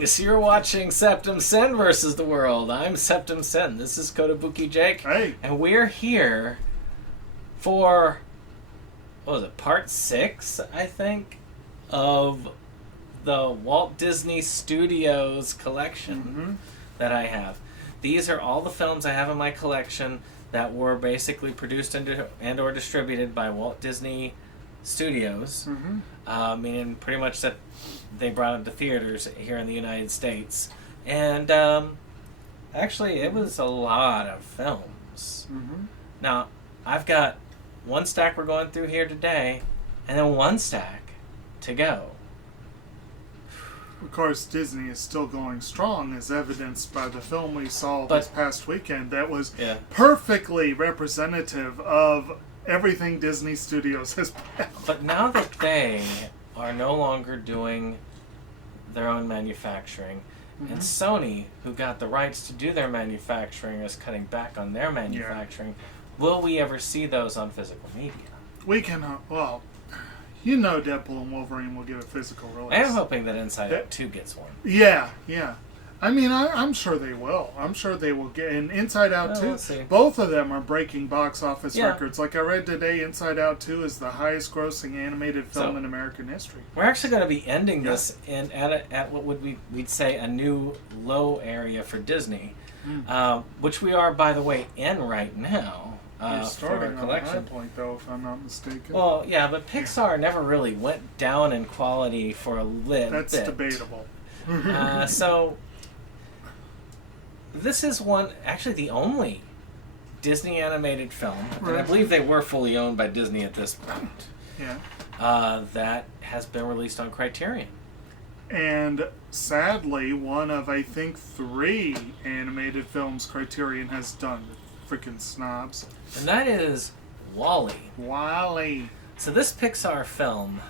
Greetings! You're watching SeptumSin versus the world. I'm SeptumSin. This is Kotobuki Jake. Hey. And we're here for, what was it, part 6, I think, of the Walt Disney Studios collection that I have. These are all the films I have in my collection that were basically produced and or distributed by Walt Disney Studios, meaning pretty much that they brought them to theaters here in the United States. And actually, it was a lot of films. Now, I've got one stack we're going through here today, and then one stack to go. Of course, Disney is still going strong, as evidenced by the film we saw this past weekend that was perfectly representative of everything Disney Studios has put out. But now that they are no longer doing their own manufacturing, and Sony, who got the rights to do their manufacturing, is cutting back on their manufacturing, will we ever see those on physical media? We can, well, you know Deadpool and Wolverine will get a physical release. I am hoping that Inside Out 2 gets one. Yeah. I mean, I'm sure they will. I'm sure they will get... And Inside Out 2, both of them are breaking box office records. Like I read today, Inside Out 2 is the highest grossing animated film in American history. We're actually going to be ending this at what would we'd say a new low area for Disney, which we are, by the way, in right now. You're starting on a high point, though, if I'm not mistaken. Well, yeah, but Pixar never really went down in quality for a little bit. That's debatable. So... This is actually the only Disney animated film, and I believe they were fully owned by Disney at this point, that has been released on Criterion. And sadly, one of, I think, 3 animated films Criterion has done. Freaking snobs. And that is WALL-E. WALL-E. So this Pixar film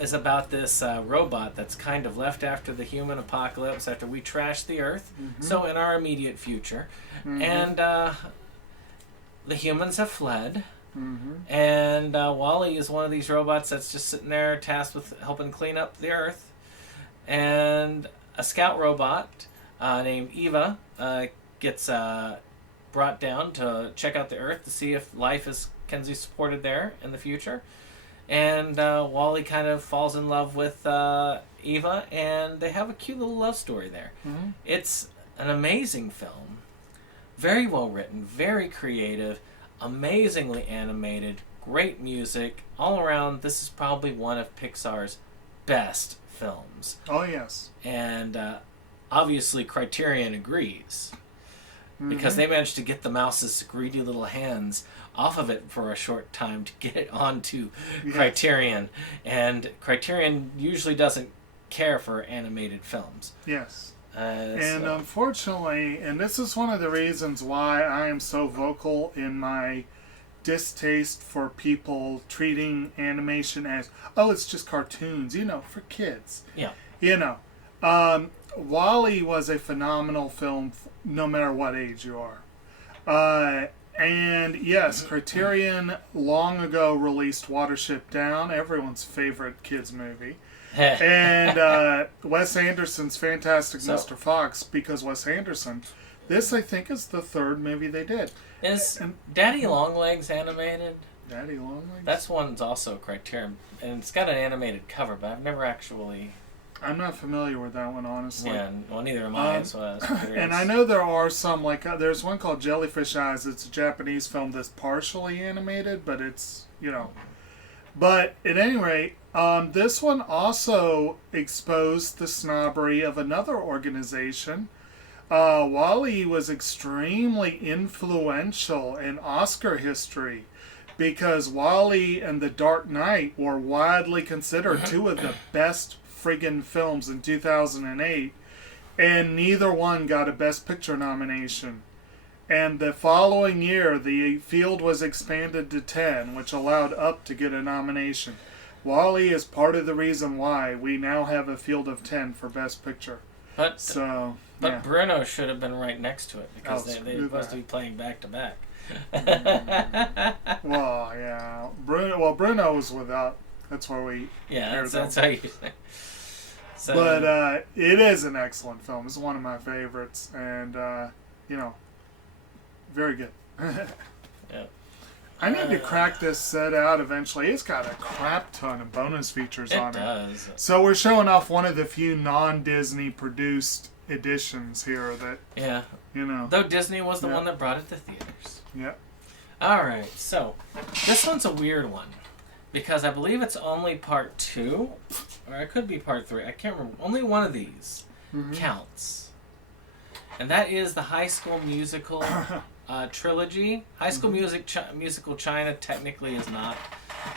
is about this robot that's kind of left after the human apocalypse, after we trash the earth, so in our immediate future. And the humans have fled, and WALL-E is one of these robots that's just sitting there tasked with helping clean up the earth. And a scout robot named Eva gets brought down to check out the earth to see if life can be supported there in the future. And WALL-E kind of falls in love with Eva, and they have a cute little love story there. It's an amazing film. Very well written, very creative, amazingly animated, great music. All around, this is probably one of Pixar's best films. Oh, yes. And obviously Criterion agrees. Because they managed to get the mouse's greedy little hands off of it for a short time to get it onto Criterion. And Criterion usually doesn't care for animated films. Yes. Unfortunately, and this is one of the reasons why I am so vocal in my distaste for people treating animation as, oh, it's just cartoons, for kids. Yeah. WALL-E was a phenomenal film no matter what age you are. And yes, Criterion long ago released Watership Down, everyone's favorite kids movie. And Wes Anderson's Fantastic Mr. Fox, because Wes Anderson, this I think is the 3rd movie they did. Is Daddy Longlegs animated? Daddy Longlegs? That's one's also Criterion, and it's got an animated cover, but I've never actually... I'm not familiar with that one, honestly. Yeah, well, neither am I, so I was curious. And I know there are some, there's one called Jellyfish Eyes. It's a Japanese film that's partially animated, but it's, But, at any rate, this one also exposed the snobbery of another organization. WALL-E was extremely influential in Oscar history because WALL-E and The Dark Knight were widely considered 2 of the best friggin' films in 2008, and neither one got a Best Picture nomination. And the following year, the field was expanded to 10, which allowed Up to get a nomination. WALL-E is part of the reason why we now have a field of 10 for Best Picture. But Bruno should have been right next to it, because they're supposed to be playing back-to-back. Well, yeah. Bruno was without... That's where we... Yeah, that's how you say. So, But it is an excellent film. It's one of my favorites, and very good. yeah. I need to crack this set out eventually. It's got a crap ton of bonus features on it. It does. So we're showing off one of the few non-Disney produced editions here that, Yeah. you Though Disney was the one that brought it to theaters. Yep. Alright, so this one's a weird one. Because I believe it's only part 2, or it could be part 3. I can't remember. Only one of these counts. And that is the High School Musical trilogy. High School Musical China technically is not.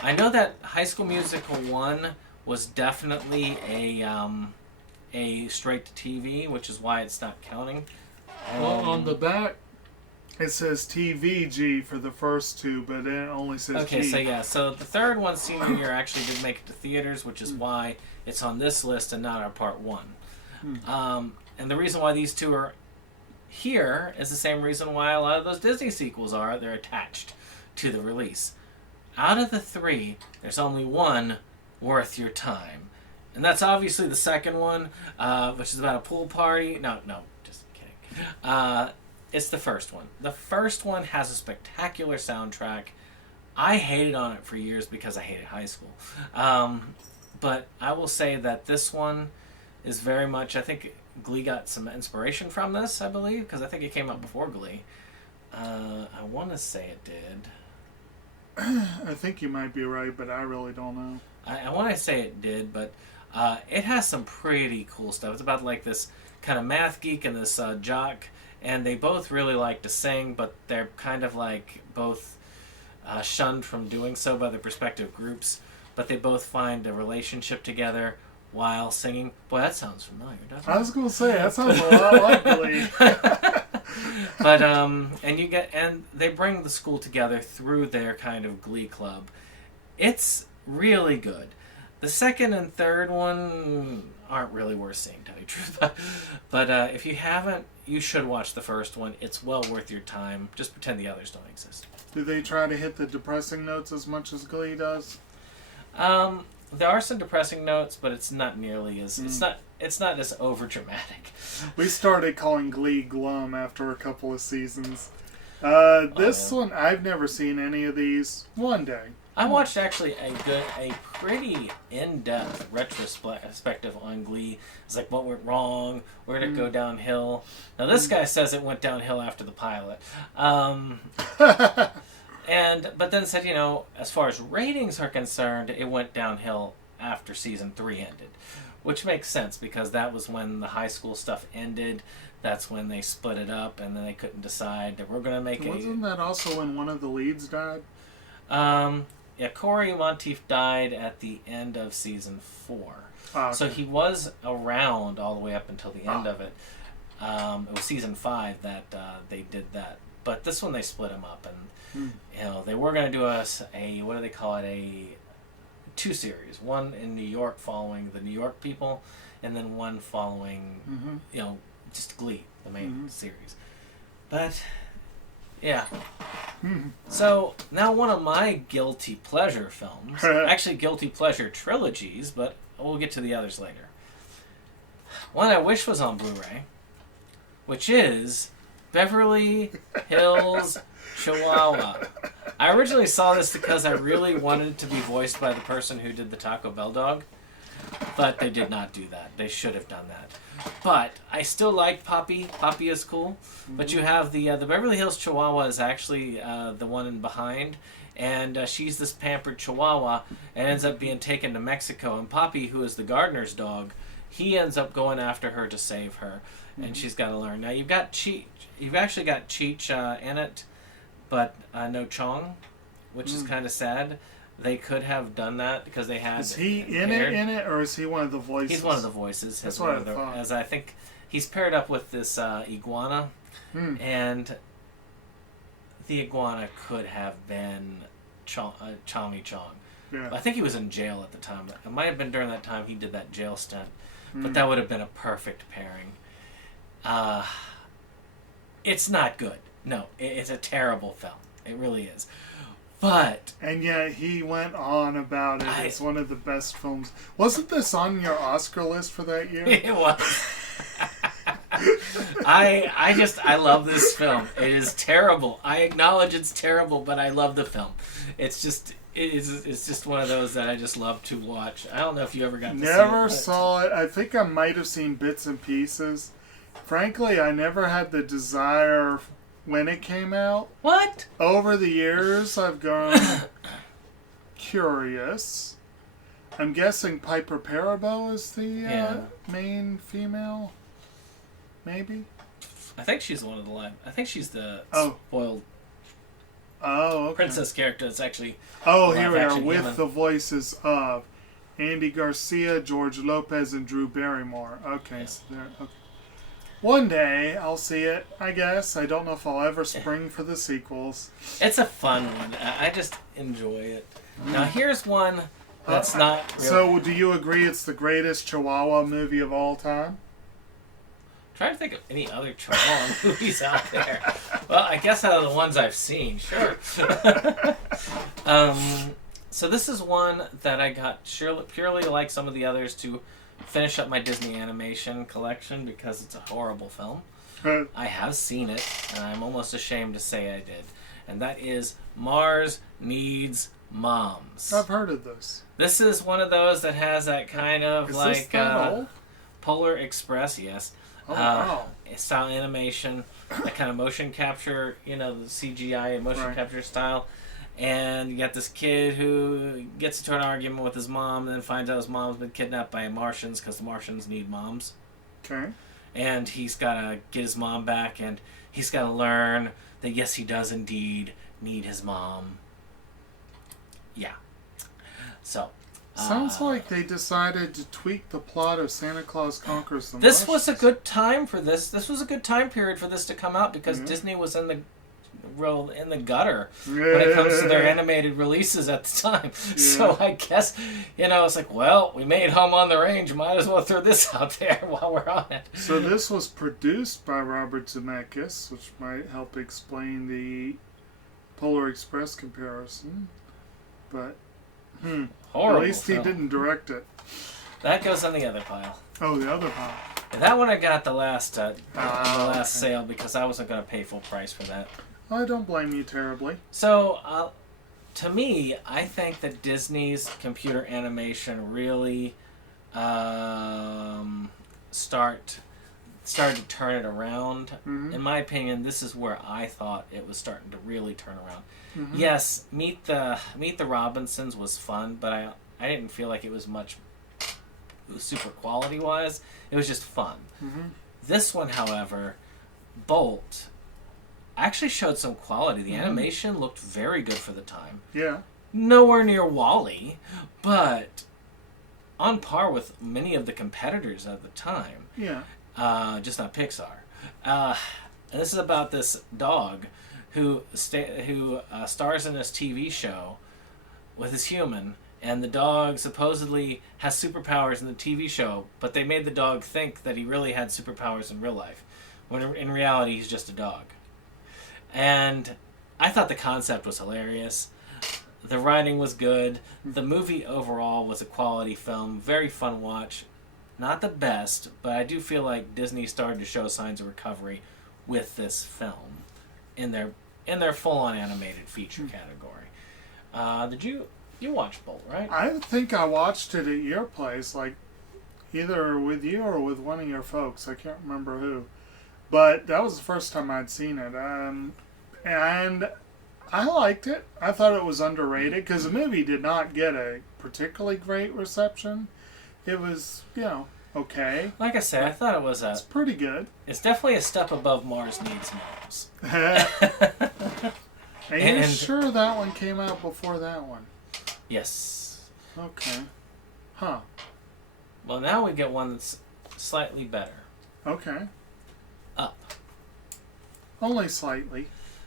I know that High School Musical 1 was definitely a straight to TV, which is why it's not counting. Well, on the back, it says TVG for the first 2, but it only says Okay, G. so the third one, senior year, actually did make it to theaters, which is why it's on this list and not our part 1. And the reason why these 2 are here is the same reason why a lot of those Disney sequels are. They're attached to the release. Out of the 3, there's only one worth your time. And that's obviously the second one, which is about a pool party. No, just kidding. It's the first one. The first one has a spectacular soundtrack. I hated on it for years because I hated high school. But I will say that this one is very much, I think Glee got some inspiration from this, I believe, because I think it came out before Glee. I want to say it did. I think you might be right, but I really don't know. I want to say it did, but it has some pretty cool stuff. It's about like this kind of math geek and this jock, and they both really like to sing, but they're kind of like both shunned from doing so by their respective groups, but they both find a relationship together while singing. Boy, that sounds familiar, doesn't it? I was going to say, that sounds a lot like Glee. But and they bring the school together through their kind of Glee club. It's really good. The second and third one aren't really worth seeing, to tell you the truth. But if you haven't, you should watch the first one. It's well worth your time. Just pretend the others don't exist. Do they try to hit the depressing notes as much as Glee does? There are some depressing notes, but it's not nearly as it's not as over dramatic. We started calling Glee glum after a couple of seasons. This one, I've never seen any of these. One day. I watched actually a pretty in-depth retrospective on Glee. It's like what went wrong, where did it go downhill. Now this guy says it went downhill after the pilot. But then said, as far as ratings are concerned, it went downhill after season 3 ended. Which makes sense, because that was when the high school stuff ended. That's when they split it up, and then they couldn't decide that we're going to make Wasn't that also when one of the leads died? Yeah, Corey Monteith died at the end of season 4. Oh, okay. So he was around all the way up until the end of it. It was season 5 that they did that. But this one they split him up, and they were going to do a what do they call it, a 2 series. One in New York following the New York people, and then one following just Glee, the main series. But yeah. So now one of my guilty pleasure films, actually guilty pleasure trilogies, but we'll get to the others later. One I wish was on Blu-ray, which is Beverly Hills Chihuahua. I originally saw this because I really wanted it to be voiced by the person who did the Taco Bell dog, but they did not do that. They should have done that. But I still like Poppy. Poppy is cool. But you have the Beverly Hills Chihuahua is actually the one in behind, and she's this pampered Chihuahua and ends up being taken to Mexico. And Poppy, who is the gardener's dog, he ends up going after her to save her, and she's got to learn. Now you've actually got Cheech in it, but no Chong, which is kind of sad. They could have done that because they had. Is he in it, or is he one of the voices? He's one of the voices. That's what I thought. As I think he's paired up with this iguana, and the iguana could have been Chami Chong. Yeah. I think he was in jail at the time. It might have been during that time he did that jail stunt, but that would have been a perfect pairing. It's not good. No, it's a terrible film. It really is. But And yet he went on about it as one of the best films. Wasn't this on your Oscar list for that year? it was. I love this film. It is terrible. I acknowledge it's terrible, but I love the film. It's just one of those that I just love to watch. I don't know if you ever got to see it. Never saw it. I think I might have seen bits and pieces. Frankly, I never had the desire when it came out. What? Over the years, I've grown curious. I'm guessing Piper Perabo is the main female. Maybe. I think she's one of the live. I think she's the spoiled okay. princess character. That's actually. Here we are with human. the voices of Andy Garcia, George Lopez, and Drew Barrymore. Okay, so okay. One day I'll see it. I guess I don't know if I'll ever spring for the sequels. It's a fun one. I just enjoy it. Now here's one that's not. Really... So, do you agree it's the greatest Chihuahua movie of all time? Trying to think of any other Chihuahua movies out there. Well, I guess out of the ones I've seen, sure. So this is one that I got purely like some of the others to finish up my Disney animation collection because it's a horrible film. I have seen it, and I'm almost ashamed to say I did. And that is Mars Needs Moms. I've heard of this. This is one of those that has that kind of Is this old? Polar Express, yes. Oh, wow. Style animation, that kind of motion capture, the CGI motion capture style. And you got this kid who gets into an argument with his mom and then finds out his mom's been kidnapped by Martians because the Martians need moms. Okay. And he's got to get his mom back, and he's got to learn that, yes, he does indeed need his mom. Yeah. So... Sounds like they decided to tweak the plot of Santa Claus Conquers the Martians. This was a good time for this. This was a good time period for this to come out because Disney was in the gutter when it comes to their animated releases at the time. Yeah. So I guess, it's like, well, we made Home on the Range. Might as well throw this out there while we're on it. So this was produced by Robert Zemeckis, which might help explain the Polar Express comparison. But... Horrible At least he film. didn't direct it. That goes on the other pile. Oh, the other pile. And that one I got the last sale because I wasn't going to pay full price for that. I don't blame you terribly. So, to me, I think that Disney's computer animation really started to turn it around. Mm-hmm. In my opinion, this is where I thought it was starting to really turn around. Mm-hmm. Yes, Meet the Robinsons was fun, but I didn't feel like it was super quality wise. It was just fun. Mm-hmm. This one, however, Bolt, actually showed some quality. The animation looked very good for the time. Yeah. Nowhere near Wall-E, but on par with many of the competitors at the time. Yeah. Just not Pixar. And this is about this dog who stars in this TV show with his human, and the dog supposedly has superpowers in the TV show, but they made the dog think that he really had superpowers in real life, when in reality he's just a dog. And I thought the concept was hilarious. The writing was good. The movie overall was a quality film. Very fun watch. Not the best, but I do feel like Disney started to show signs of recovery with this film in their full-on animated feature category. Did you watch Bolt, right? I think I watched it at your place, like either with you or with one of your folks. I can't remember who. But that was the first time I'd seen it. And I liked it. I thought it was underrated because the movie did not get a particularly great reception. It was, okay. Like I said, I thought it was It's pretty good. It's definitely a step above Mars Needs Moms. Are you sure that one came out before that one? Yes. Okay. Huh. Well, now we get one that's slightly better. Okay. Up. Only slightly.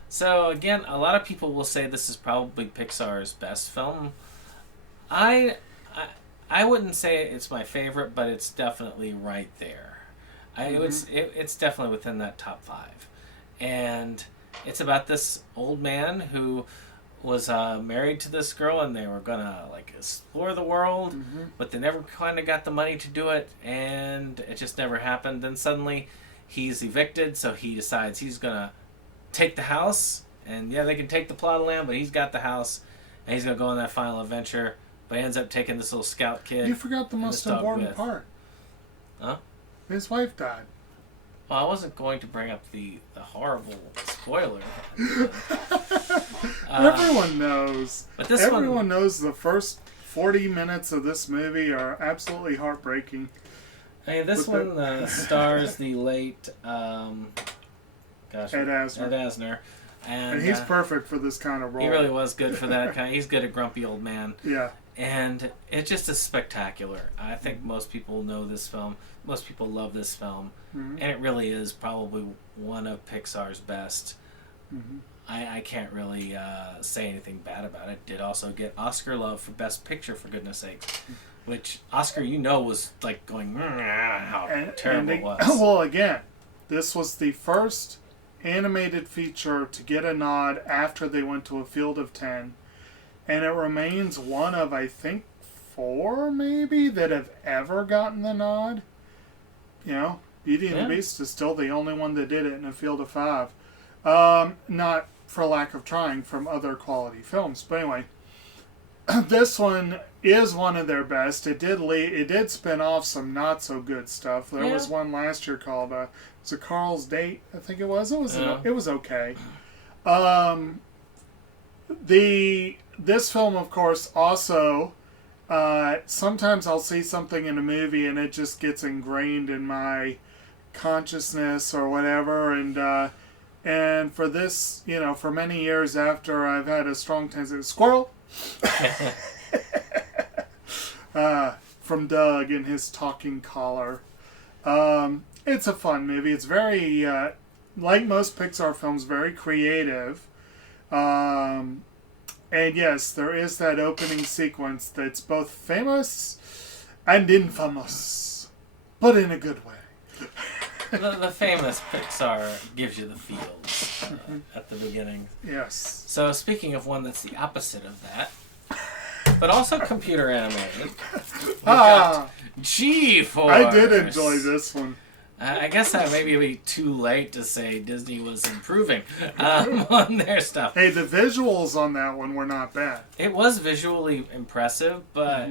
So, again, a lot of people will say this is probably Pixar's best film. I wouldn't say it's my favorite, but it's definitely right there. It's definitely within that top 5. And it's about this old man who was married to this girl, and they were gonna like explore the world, but they never kind of got the money to do it, and it just never happened. Then suddenly, he's evicted, so he decides he's gonna take the house, and yeah, they can take the plot of land, but he's got the house, and he's gonna go on that final adventure. But he ends up taking this little scout kid. You forgot the most important part. Huh? His wife died. Well, I wasn't going to bring up the horrible spoiler. Everyone knows. But Everyone knows the first 40 minutes of this movie are absolutely heartbreaking. I mean, this one stars the late Ed Asner. And he's perfect for this kind of role. He really was good for that kind. He's good at grumpy old man. Yeah. And it just is spectacular. I think most people know this film. Most people love this film. And it really is probably one of Pixar's best. I can't really say anything bad about it. It did also get Oscar love for Best Picture, for goodness sakes. Which, Oscar, was like going, how terrible it was. Well, again, this was the first animated feature to get a nod after they went to a field of 10. And it remains one of, I think, 4 maybe that have ever gotten the nod. You know, Beauty and the Beast is still the only one that did it in a field of 5. Not for lack of trying from other quality films. But anyway, this one is one of their best. It did spin off some not so good stuff. There was one last year called was it Carl's Date? I think it was. It was okay. This film, of course, also sometimes I'll see something in a movie and it just gets ingrained in my consciousness or whatever, and for this, for many years after I've had a strong tendency, squirrel. From Doug and his talking collar. It's a fun movie. It's very, like most Pixar films, very creative. And yes, there is that opening sequence that's both famous and infamous, but in a good way. The famous Pixar gives you the feels at the beginning. Yes. So speaking of one that's the opposite of that, but also computer animated, G-Force. I did enjoy this one. I guess that may be too late to say Disney was improving on their stuff. Hey, the visuals on that one were not bad. It was visually impressive, but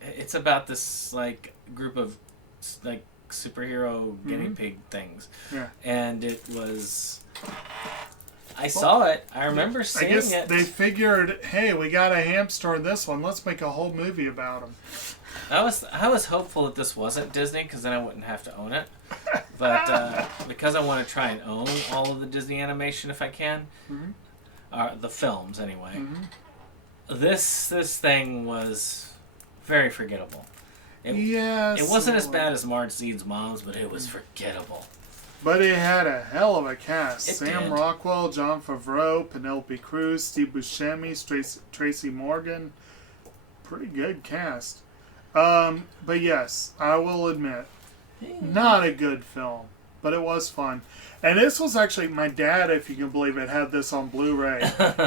it's about this group of superhero guinea pig things. Yeah. And it was... I saw it. I remember seeing it. I guess they figured, hey, we got a hamster in this one. Let's make a whole movie about him. I was hopeful that this wasn't Disney, because then I wouldn't have to own it. But because I want to try and own all of the Disney animation if I can, the films anyway, this thing was very forgettable. It wasn't as bad as Marge Zeed's Mom's, but it was forgettable. But it had a hell of a cast. It Sam did. Rockwell, John Favreau, Penelope Cruz, Steve Buscemi, Tracy Morgan. Pretty good cast. But yes, I will admit, not a good film, but it was fun. And this was actually, my dad, if you can believe it, had this on Blu-ray.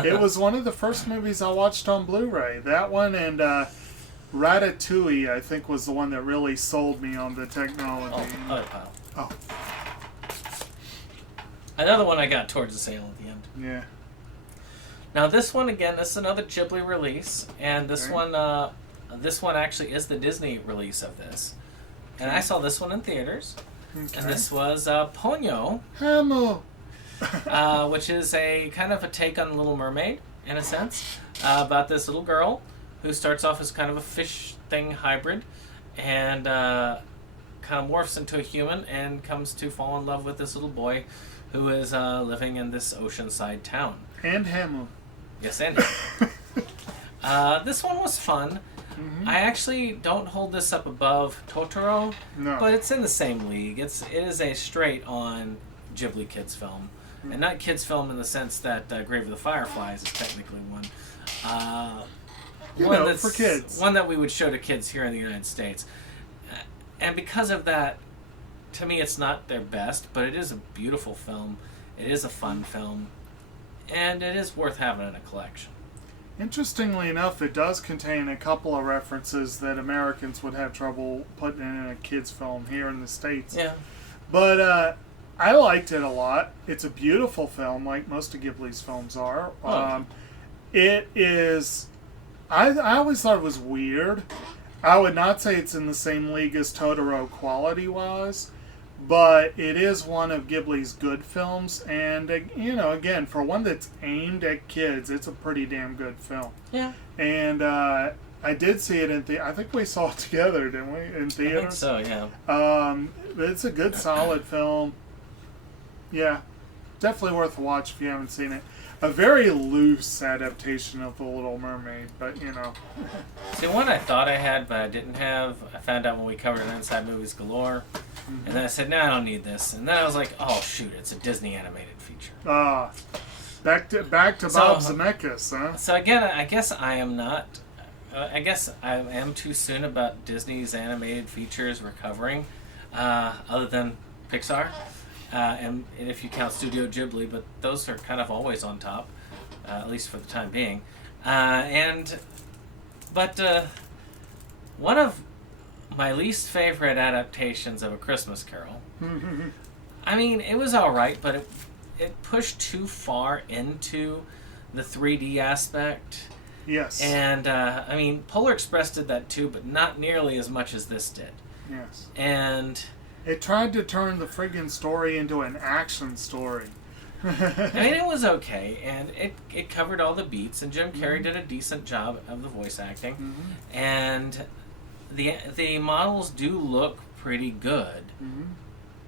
It was one of the first movies I watched on Blu-ray. That one and Ratatouille, I think, was the one that really sold me on the technology. Oh. Another one I got towards the sale at the end. Yeah. Now this one, again, this is another Ghibli release, and this one actually is the Disney release of this. And I saw this one in theaters, and this was Ponyo, which is a kind of a take on Little Mermaid, in a sense, about this little girl who starts off as kind of a fish thing hybrid, and kind of morphs into a human and comes to fall in love with this little boy who is living in this oceanside town. And Hamu. Yes, and this one was fun. I actually don't hold this up above Totoro, but it's in the same league. It is a straight-on Ghibli kids film, and not kids film in the sense that Grave of the Fireflies is technically one. That's for kids. One that we would show to kids here in the United States. And because of that, to me, it's not their best, but it is a beautiful film. It is a fun film. and it is worth having in a collection. Interestingly enough, it does contain a couple of references that Americans would have trouble putting in a kids' film here in the States. Yeah. But I liked it a lot. It's a beautiful film, like most of Ghibli's films are. It is... I always thought it was weird. I would not say it's in the same league as Totoro quality-wise, but it is one of Ghibli's good films, and again, for one that's aimed at kids, it's a pretty damn good film. Yeah. And I did see it in I think we saw it together, didn't we? In theaters. I think so, yeah. But it's a good, solid film. Yeah, definitely worth a watch if you haven't seen it. A very loose adaptation of The Little Mermaid, but See, one I thought I had, but I didn't have. I found out when we covered an Inside Movies Galore. And then I said, no, I don't need this. And then I was like, oh, shoot, it's a Disney animated feature. Back to Bob Zemeckis, huh? So again, I guess I am not... I guess I am too soon about Disney's animated features recovering, other than Pixar. And if you count Studio Ghibli, but those are kind of always on top, at least for the time being. But one of my least favorite adaptations of A Christmas Carol. I mean, it was all right, but it pushed too far into the 3D aspect. Yes. And, I mean, Polar Express did that too, but not nearly as much as this did. Yes. And... it tried to turn the friggin' story into an action story. I mean, it was okay, and it covered all the beats, and Jim Carrey did a decent job of the voice acting. And... The models do look pretty good.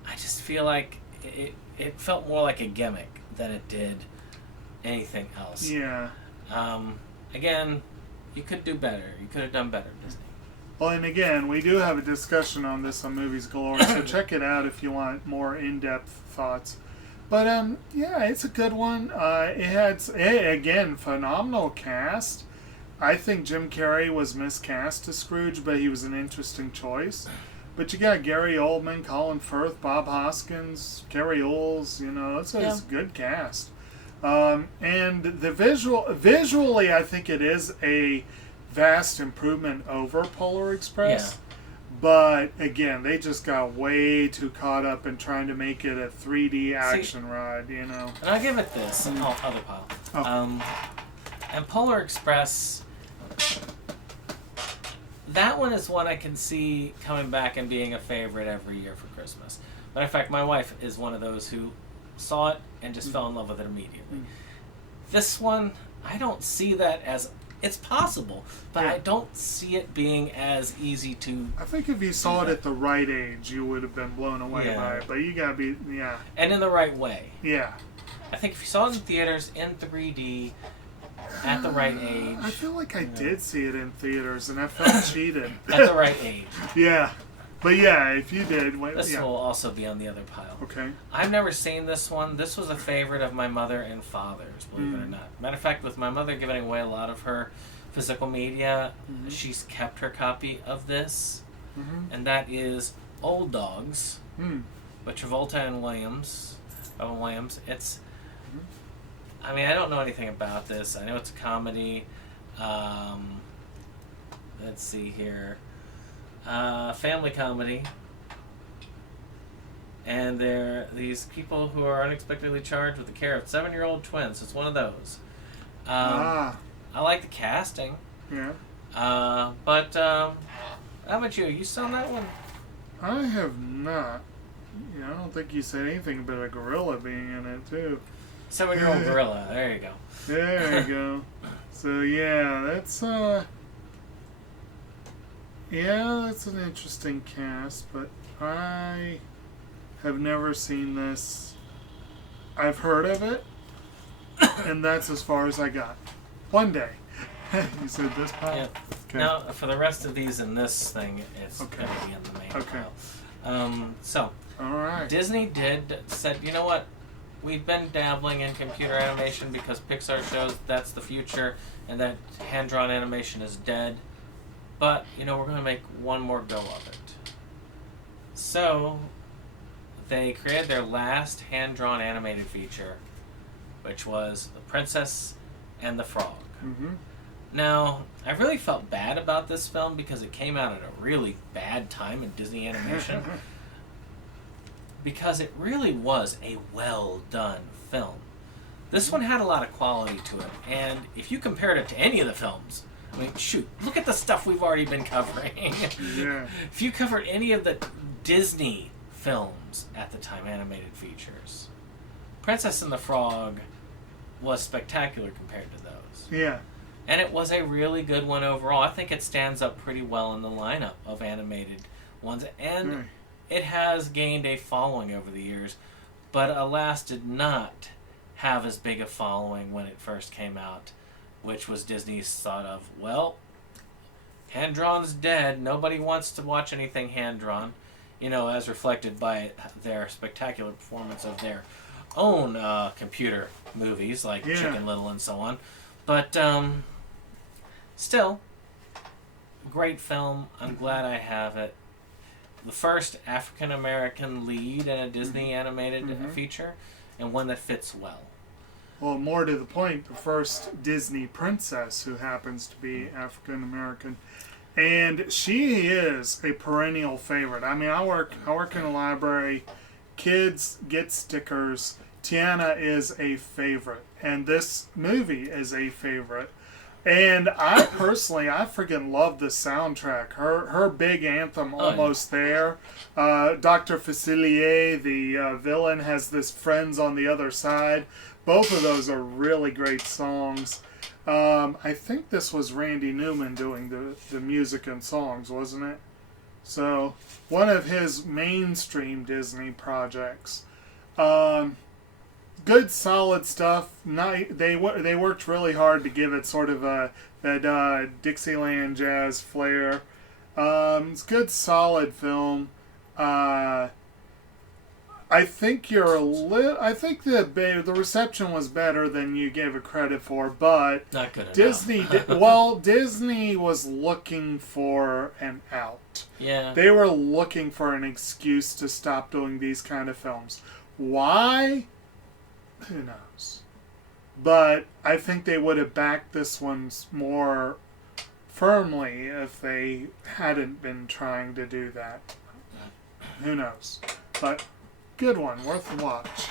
I just feel like it felt more like a gimmick than it did anything else. Yeah. Again, you could do better. You could have done better, Disney. Well, and again, we do have a discussion on this on Movies Galore, so check it out if you want more in-depth thoughts. But yeah, it's a good one. It had again phenomenal cast. I think Jim Carrey was miscast as Scrooge, but he was an interesting choice. But you got Gary Oldman, Colin Firth, Bob Hoskins, Carrie Oles. It's a good cast. And the visually, I think it is a vast improvement over Polar Express. Yeah. But again, they just got way too caught up in trying to make it a 3D action ride. And I'll give it this. Other pile. And Polar Express, that one is one I can see coming back and being a favorite every year for Christmas. Matter of fact, my wife is one of those who saw it and just fell in love with it immediately. This one, I don't see that as... it's possible, but I don't see it being as easy to... I think if you saw it at the right age, you would have been blown away by it. But you gotta be... yeah. And in the right way. Yeah. I think if you saw it in theaters, in 3D... at the right age. I feel like I did see it in theaters, and I felt cheated. At the right age. Yeah. But yeah, if you did... this will also be on the other pile. Okay. I've never seen this one. This was a favorite of my mother and father's, believe it or not. Matter of fact, with my mother giving away a lot of her physical media, she's kept her copy of this. And that is Old Dogs, with Travolta and Williams. It's... I mean, I don't know anything about this. I know it's a comedy. Let's see here. Family comedy. And they're these people who are unexpectedly charged with the care of 7-year-old twins. It's one of those. I like the casting. Yeah. But how about you? You saw that one? I have not. I don't think you said anything about a gorilla being in it, too. 7-year-old gorilla. There you go. There you go. So yeah, that's that's an interesting cast, but I have never seen this. I've heard of it, and that's as far as I got. One day. You said this pile? Yeah. Okay. Now, for the rest of these in this thing, it's going to be in the main pile. So, all right. Disney said, you know what? We've been dabbling in computer animation because Pixar shows that's the future and that hand-drawn animation is dead. But, we're going to make one more go of it. So, they created their last hand-drawn animated feature, which was The Princess and the Frog. Mm-hmm. Now, I really felt bad about this film because it came out at a really bad time in Disney animation. Because it really was a well done film. This one had a lot of quality to it, and if you compared it to any of the films, I mean, shoot, look at the stuff we've already been covering. Yeah. If you covered any of the Disney films at the time, animated features, Princess and the Frog was spectacular compared to those. Yeah. And it was a really good one overall. I think it stands up pretty well in the lineup of animated ones, and it has gained a following over the years, but alas did not have as big a following when it first came out, which was Disney's thought of, well, hand-drawn's dead. Nobody wants to watch anything hand-drawn, as reflected by their spectacular performance of their own computer movies, like Chicken Little and so on. But still, great film. I'm glad I have it. The first African-American lead in a Disney animated feature, and one that fits well. Well, more to the point, the first Disney princess who happens to be African-American. And she is a perennial favorite. I mean, I work in a library. Kids get stickers. Tiana is a favorite. And this movie is a favorite. And I freaking love the soundtrack. Her big anthem, Almost There. Dr. Facilier, the villain, has this Friends on the Other Side. Both of those are really great songs. I think this was Randy Newman doing the music and songs, wasn't it? So, one of his mainstream Disney projects. Good, solid stuff. They worked really hard to give it sort of that Dixieland jazz flair. It's a good, solid film. I think I think the reception was better than you gave it credit for, but not good enough. Disney was looking for an out. Yeah. They were looking for an excuse to stop doing these kind of films. Why? Who knows? But I think they would have backed this one more firmly if they hadn't been trying to do that. Who knows? But good one, worth a watch.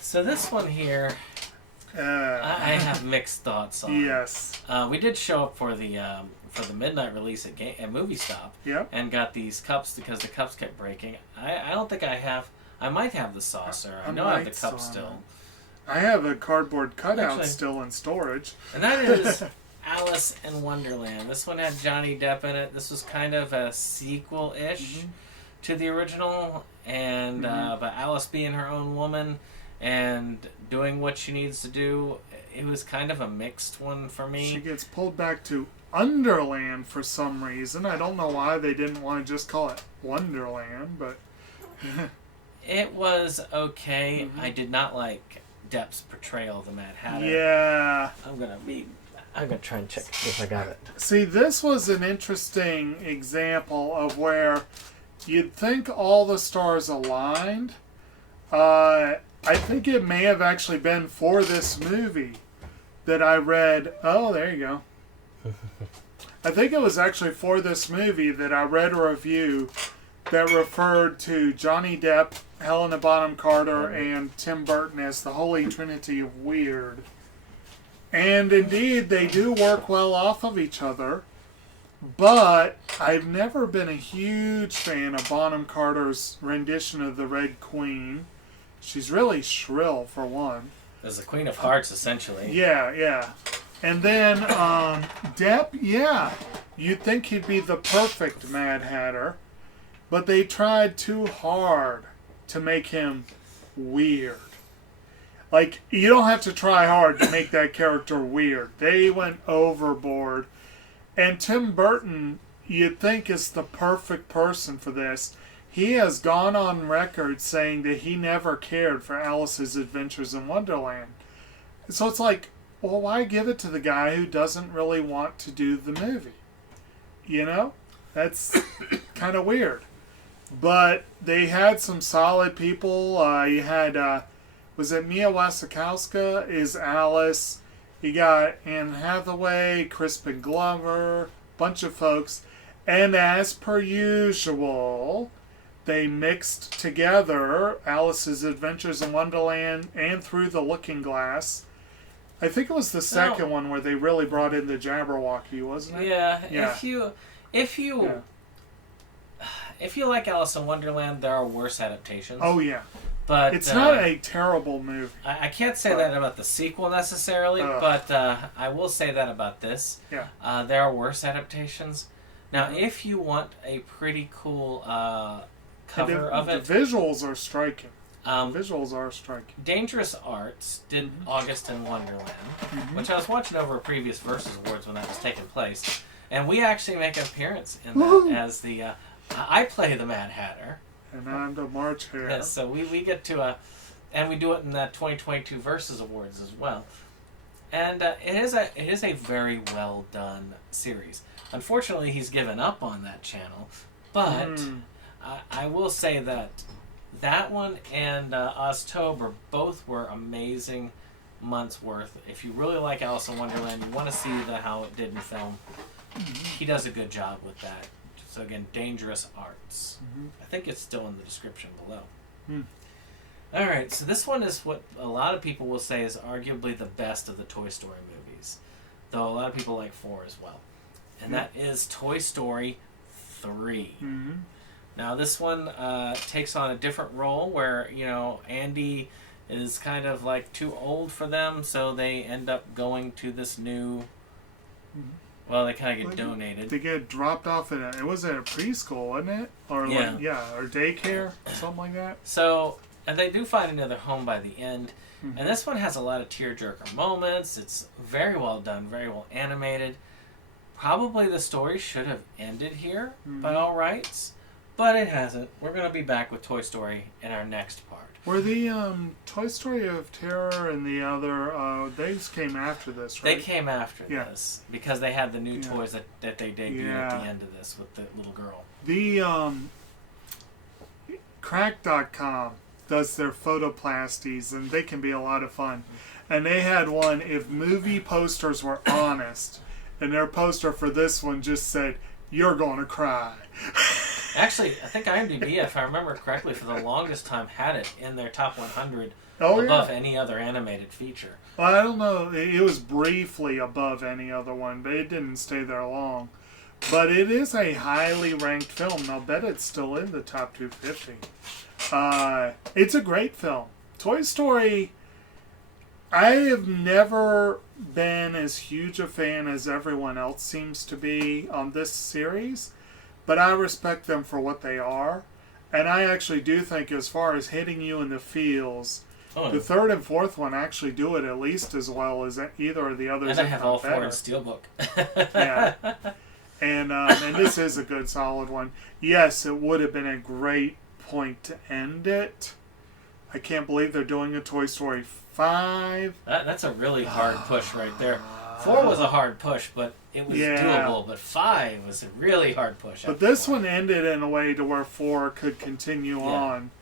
So this one here, I have mixed thoughts on. Yes. We did show up for the midnight release at Movie Stop. Yep. And got these cups because the cups kept breaking. I don't think I have. I might have the saucer. I know I have the cup still. I have a cardboard cutout still in storage. And that is Alice in Wonderland. This one had Johnny Depp in it. This was kind of a sequel-ish to the original, and but Alice being her own woman and doing what she needs to do. It was kind of a mixed one for me. She gets pulled back to Underland for some reason. I don't know why they didn't want to just call it Wonderland, but it was okay. I did not like Depp's portrayal of the Mad Hatter. Yeah. I'm gonna try and check if I got it. See, this was an interesting example of where you'd think all the stars aligned. I think it may have actually been for this movie that I read. Oh, there you go. I think it was actually for this movie that I read a review that referred to Johnny Depp, Helena Bonham Carter, and Tim Burton as the Holy Trinity of Weird. And indeed, they do work well off of each other. But I've never been a huge fan of Bonham Carter's rendition of the Red Queen. She's really shrill, for one. As the Queen of Hearts, essentially. Yeah. And then Depp, you'd think he'd be the perfect Mad Hatter. But they tried too hard to make him weird. Like, you don't have to try hard to make that character weird. They went overboard. And Tim Burton, you'd think, is the perfect person for this. He has gone on record saying that he never cared for Alice's Adventures in Wonderland. So it's like, well, why give it to the guy who doesn't really want to do the movie? You know? That's kind of weird. But they had some solid people. You had was it Mia Wasikowska is Alice. You got Anne Hathaway, Crispin Glover, bunch of folks. And as per usual, they mixed together Alice's Adventures in Wonderland and Through the Looking Glass. I think it was the second one where they really brought in the Jabberwocky, wasn't it? Yeah. Yeah. If you like Alice in Wonderland, there are worse adaptations. Oh yeah. But it's not a terrible movie. I can't say that about the sequel necessarily, but I will say that about this. Yeah. There are worse adaptations. Now, if you want a pretty cool cover of it, the visuals are striking. Visuals are striking. Danejurous Arts did August in Wonderland, which I was watching over a previous Versus Awards when that was taking place, and we actually make an appearance in that as the. I play the Mad Hatter. And I'm the March Hare. Yeah, so we get to and we do it in that 2022 Versus Awards as well. And it is a very well done series. Unfortunately, he's given up on that channel, but I will say that one and Oztober both were amazing months worth. If you really like Alice in Wonderland, you want to see how it did in film. He does a good job with that. So again, Danejurous Arts. I think it's still in the description below. All right, so this one is what a lot of people will say is arguably the best of the Toy Story movies, though a lot of people like 4 as well. And that is Toy Story 3. Now this one takes on a different role where, Andy is kind of like too old for them, so they end up going to this new... Well, they kind of get donated. They get dropped off at it was at a preschool, wasn't it? Or or daycare, something like that. So, and they do find another home by the end. And this one has a lot of tearjerker moments. It's very well done, very well animated. Probably the story should have ended here by all rights, but it hasn't. We're going to be back with Toy Story in our next part. Were the Toy Story of Terror and the other, they came after this, right? They came after this because they had the new toys that they debuted at the end of this with the little girl. The Crack.com does their photoplasties, and they can be a lot of fun. And they had one, if movie posters were honest, and their poster for this one just said, "You're gonna cry." Actually, I think IMDb, if I remember correctly, for the longest time had it in their top 100 above any other animated feature. Well, I don't know. It was briefly above any other one, but it didn't stay there long. But it is a highly ranked film. I'll bet it's still in the top 250. It's a great film. Toy Story, I have never been as huge a fan as everyone else seems to be on this series. But I respect them for what they are. And I actually do think as far as hitting you in the feels, the third and fourth one actually do it at least as well as either of the others. And I have all 4 in Steelbook. Yeah. And this is a good solid one. Yes, it would have been a great point to end it. I can't believe they're doing a Toy Story 5. That's a really hard push right there. 4 was a hard push, but it was doable. But 5 was a really hard push. But this one ended in a way to where 4 could continue on.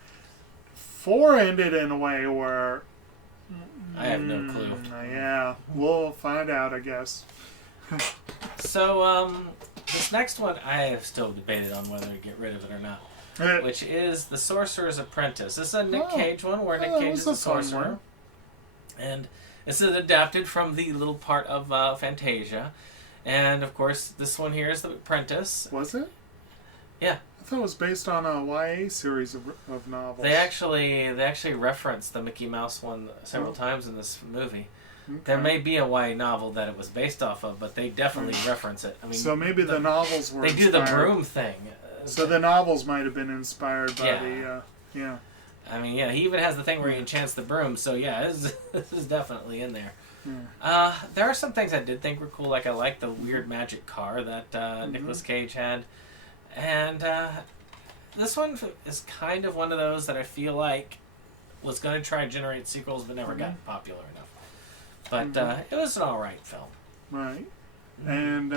4 ended in a way where... I have no clue. Yeah, we'll find out, I guess. So, this next one, I have still debated on whether to get rid of it or not. Which is The Sorcerer's Apprentice. This is a Nick Cage one, where Nick Cage is a sorcerer. And this is adapted from the little part of Fantasia. And, of course, this one here is The Apprentice. Was it? Yeah. I thought it was based on a YA series of novels. They actually reference the Mickey Mouse one several times in this movie. Okay. There may be a YA novel that it was based off of, but they definitely reference it. I mean, so maybe the novels were inspired. Do the broom thing. So the novels might have been inspired by the... I mean, he even has the thing where he enchants the broom, so this is definitely in there. There are some things I did think were cool, like I like the weird magic car that Nicolas Cage had. And this one is kind of one of those that I feel like was going to try and generate sequels but never got popular enough. But it was an alright film. Right. And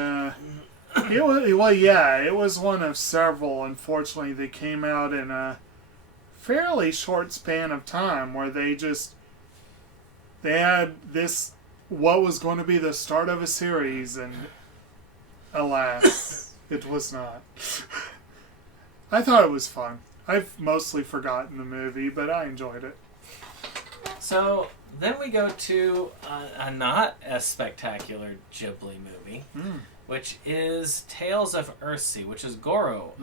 it was one of several. Unfortunately, they came out in a fairly short span of time where they just they had this, what was going to be the start of a series, and alas, it was not. I thought it was fun. I've mostly forgotten the movie, but I enjoyed it. So then we go to a not as spectacular Ghibli movie, which is Tales of Earthsea, which is Goro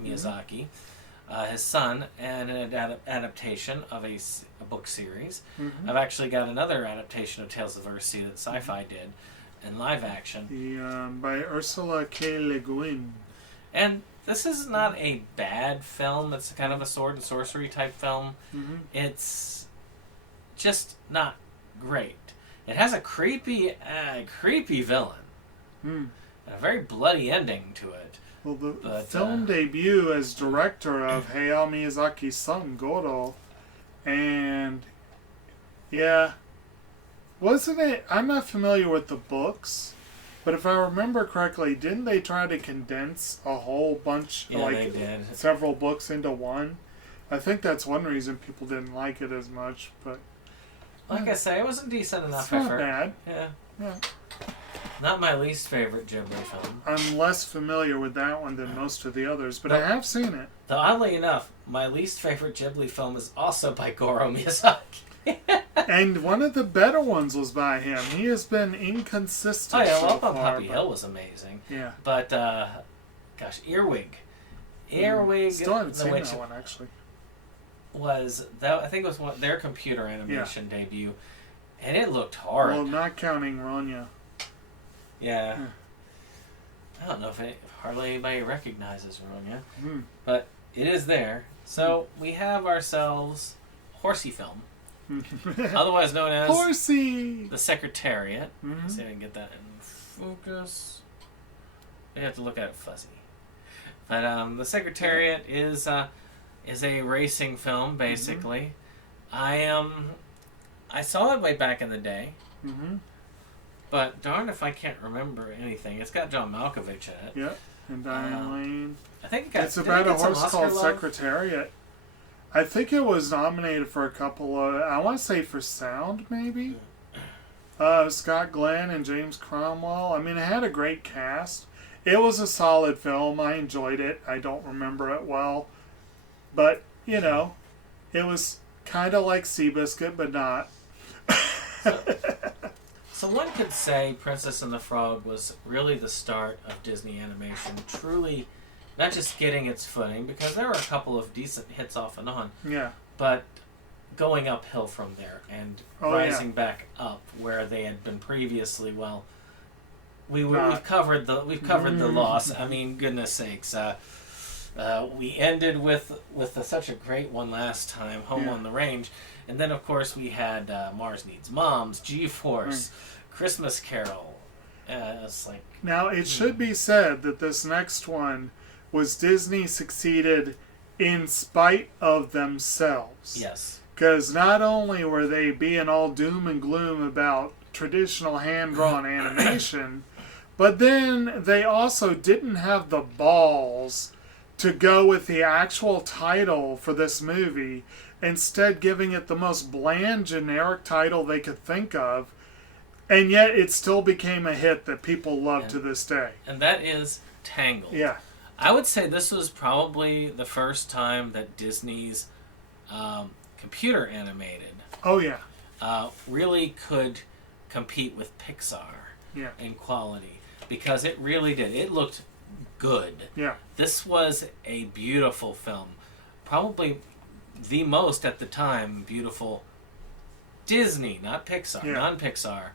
Miyazaki, his son, and an adaptation of a book series. I've actually got another adaptation of Tales of Earthsea that Sci-Fi did in live action. By Ursula K. Le Guin. And this is not a bad film. It's kind of a sword and sorcery type film. It's just not great. It has a creepy villain. A very bloody ending to it. Well, the film debut as director of Hayao Miyazaki's son, Goro, and wasn't it? I'm not familiar with the books, but if I remember correctly, didn't they try to condense a whole bunch, they did. Several books into one? I think that's one reason people didn't like it as much. But like I say, it wasn't decent enough it's not effort. bad. Yeah. Not my least favorite Ghibli film. I'm less familiar with that one than most of the others, but I have seen it. Though oddly enough, my least favorite Ghibli film is also by Goro Miyazaki. And one of the better ones was by him. He has been inconsistent. Oh yeah, so Up on far, Poppy Hill was amazing. Yeah. But gosh, Earwig. Still haven't seen which that one actually. was that I think it was their computer animation debut, and it looked horrid. Well, not counting Ronya. Yeah. I don't know if hardly anybody recognizes Ronya, but it is there. So we have ourselves Horsey Film, otherwise known as Horsey. The Secretariat. See if I can get that in focus. You have to look at it fuzzy. But The Secretariat is a racing film, basically. I saw it way back in the day. But darn if I can't remember anything. It's got John Malkovich in it. Yeah, and Diane Lane. I think it got, it's about a horse called love? Secretariat. I think it was nominated for a couple of, I want to say for sound, maybe? Scott Glenn and James Cromwell. I mean, it had a great cast. It was a solid film. I enjoyed it. I don't remember it well. But, it was kind of like Seabiscuit, but not. So one could say Princess and the Frog was really the start of Disney animation, truly not just getting its footing, because there were a couple of decent hits off and on, but going uphill from there and rising back up where they had been previously. Well, we've covered the loss. I mean, goodness sakes, we ended with such a great one last time, Home on the Range. And then, of course, we had Mars Needs Moms, G-Force, Christmas Carol. It's like... Now, it should be said that this next one was Disney succeeded in spite of themselves. Yes. Because not only were they being all doom and gloom about traditional hand-drawn animation, but then they also didn't have the balls to go with the actual title for this movie, instead giving it the most bland, generic title they could think of, and yet it still became a hit that people love to this day. And that is Tangled. Yeah. I would say this was probably the first time that Disney's computer animated really could compete with Pixar in quality, because it really did. It looked good. Yeah. This was a beautiful film. Probably the most, at the time, beautiful Disney, not Pixar, non-Pixar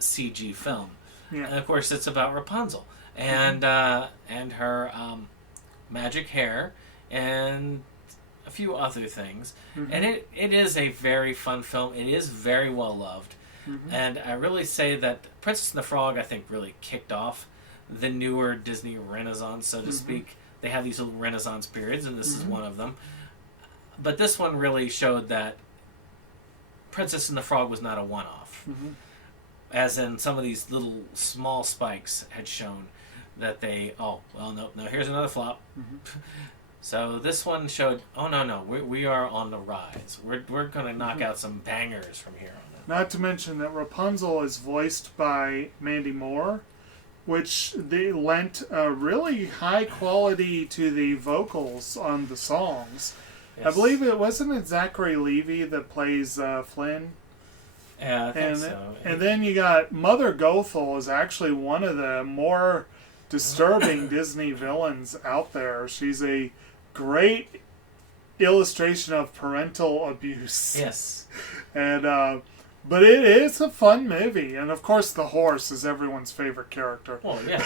CG film. Yeah. And of course, it's about Rapunzel and her magic hair and a few other things. And it is a very fun film. It is very well loved. And I really say that Princess and the Frog, I think, really kicked off the newer Disney Renaissance, so to speak. They have these little Renaissance periods, and this is one of them. But this one really showed that Princess and the Frog was not a one-off. As in some of these little small spikes had shown that they, no, here's another flop. So this one showed, oh no, we are on the rise. We're going to knock out some bangers from here on in. Not to mention that Rapunzel is voiced by Mandy Moore, which they lent a really high quality to the vocals on the songs. Yes. I believe it wasn't Zachary Levi that plays Flynn. Yeah, I think so. And then you got Mother Gothel is actually one of the more disturbing Disney villains out there. She's a great illustration of parental abuse. Yes. And but it is a fun movie, and of course the horse is everyone's favorite character. Well, yeah.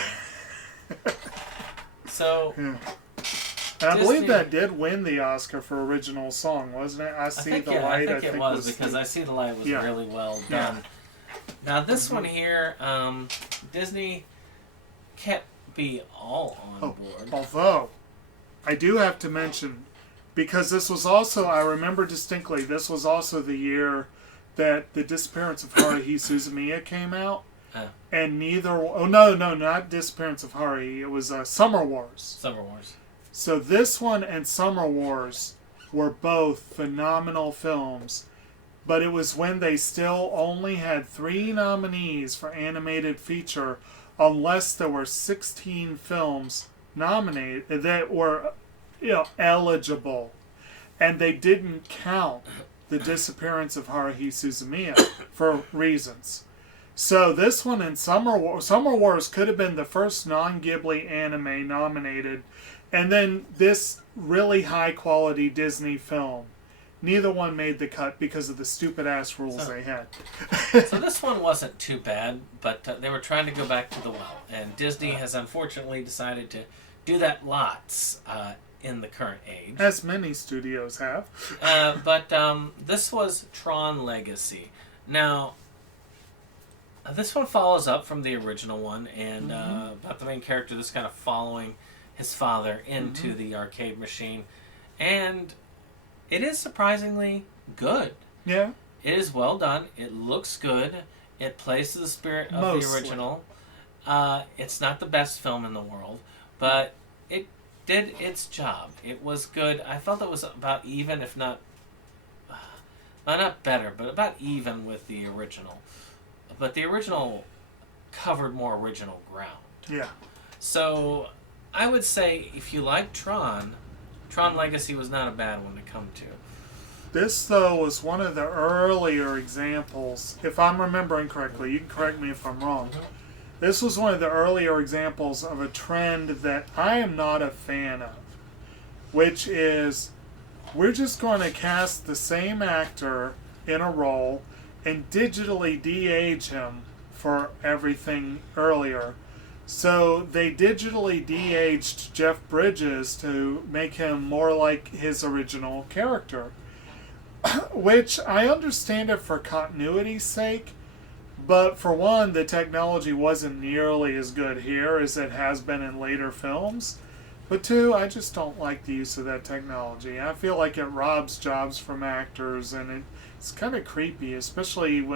So. Yeah. And I believe that did win the Oscar for original song, wasn't it? I think it was because I See the Light was really well done. Yeah. Now this one here, Disney can't be all on board. Although, I do have to mention, because this was also, I remember distinctly, this was also the year that The Disappearance of Haruhi Suzumiya came out. And not Disappearance of Haruhi, it was Summer Wars. Summer Wars. So this one and Summer Wars were both phenomenal films, but it was when they still only had 3 nominees for animated feature, unless there were 16 films nominated that were, eligible, and they didn't count The Disappearance of Haruhi Suzumiya for reasons. So this one and Summer Wars could have been the first non-Ghibli anime nominated. And then this really high-quality Disney film. Neither one made the cut because of the stupid-ass rules they had. So this one wasn't too bad, but they were trying to go back to the well. And Disney has unfortunately decided to do that lots in the current age. As many studios have. But this was Tron Legacy. Now, this one follows up from the original one, and about the main character that's kind of following his father into the arcade machine, and it is surprisingly good. Yeah. It is well done. It looks good. It plays to the spirit of the original. It's not the best film in the world, but it did its job. It was good. I felt it was about even, if not better, but about even with the original. But the original covered more original ground. Yeah. So I would say if you like Tron Legacy was not a bad one to come to. This, though, was one of the earlier examples, if I'm remembering correctly, you can correct me if I'm wrong. This was one of the earlier examples of a trend that I am not a fan of, which is we're just going to cast the same actor in a role and digitally de-age him for everything earlier. So they digitally de-aged Jeff Bridges to make him more like his original character. Which I understand it for continuity's sake, but for one, the technology wasn't nearly as good here as it has been in later films. But two, I just don't like the use of that technology. I feel like it robs jobs from actors, and it's kind of creepy, especially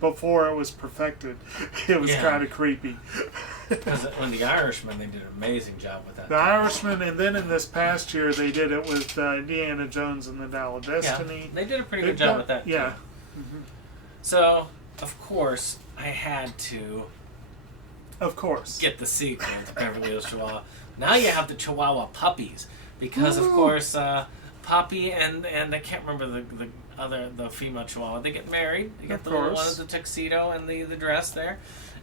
before it was perfected. It was kind of creepy. Because when The Irishman, they did an amazing job with that. The Irishman, and then in this past year, they did it with Indiana Jones and the Dial of Destiny. Yeah, they did a pretty good job with that, yeah. too. Mm-hmm. So, of course, I had to... Of course. Get the sequel to Beverly Hills Chihuahua. Now you have the Chihuahua puppies. Because, of course, Poppy and I can't remember the female Chihuahua. They get married. They get the little one with the tuxedo and the dress there.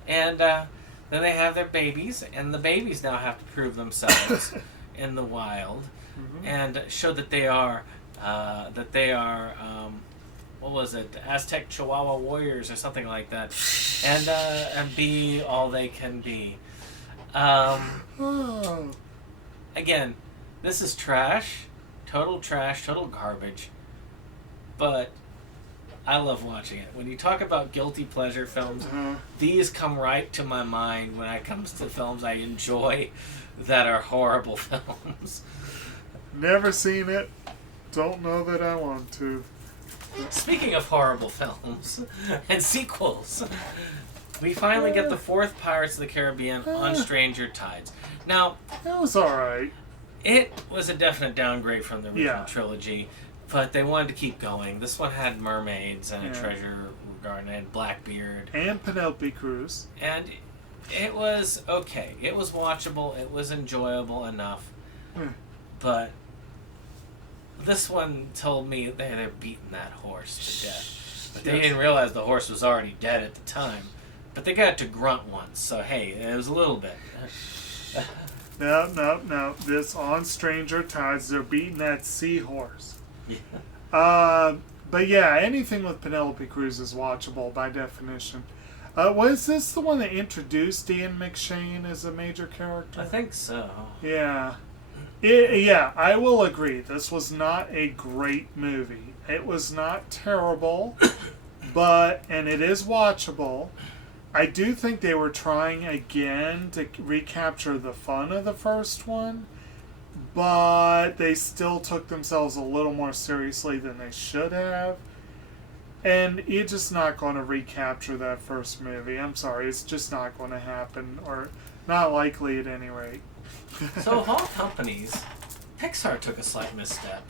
And then they have their babies. And the babies now have to prove themselves in the wild. Mm-hmm. And show that they are... what was it? Aztec Chihuahua warriors or something like that. And be all they can be. Again, this is trash, total garbage, but I love watching it. When you talk about guilty pleasure films, these come right to my mind when it comes to films I enjoy that are horrible films. Never seen it. Don't know that I want to. Speaking of horrible films and sequels, we finally get the 4th Pirates of the Caribbean on Stranger Tides. Now, that was alright. It was a definite downgrade from the original trilogy, but they wanted to keep going. This one had mermaids and a treasure garden and Blackbeard. And Penelope Cruz. And it was okay. It was watchable. It was enjoyable enough. But this one told me they're beating that horse to death. But they didn't realize the horse was already dead at the time. But they got to grunt once, so hey, it was a little bit. No. This on Stranger Tides, they're beating that seahorse. But yeah, anything with Penelope Cruz is watchable by definition. Was this the one that introduced Ian McShane as a major character? I think so. Yeah. Yeah, I will agree. This was not a great movie. It was not terrible, and it is watchable. I do think they were trying again to recapture the fun of the first one, but they still took themselves a little more seriously than they should have. And you're just not going to recapture that first movie. I'm sorry, it's just not going to happen, or not likely at any rate. So of all companies, Pixar took a slight misstep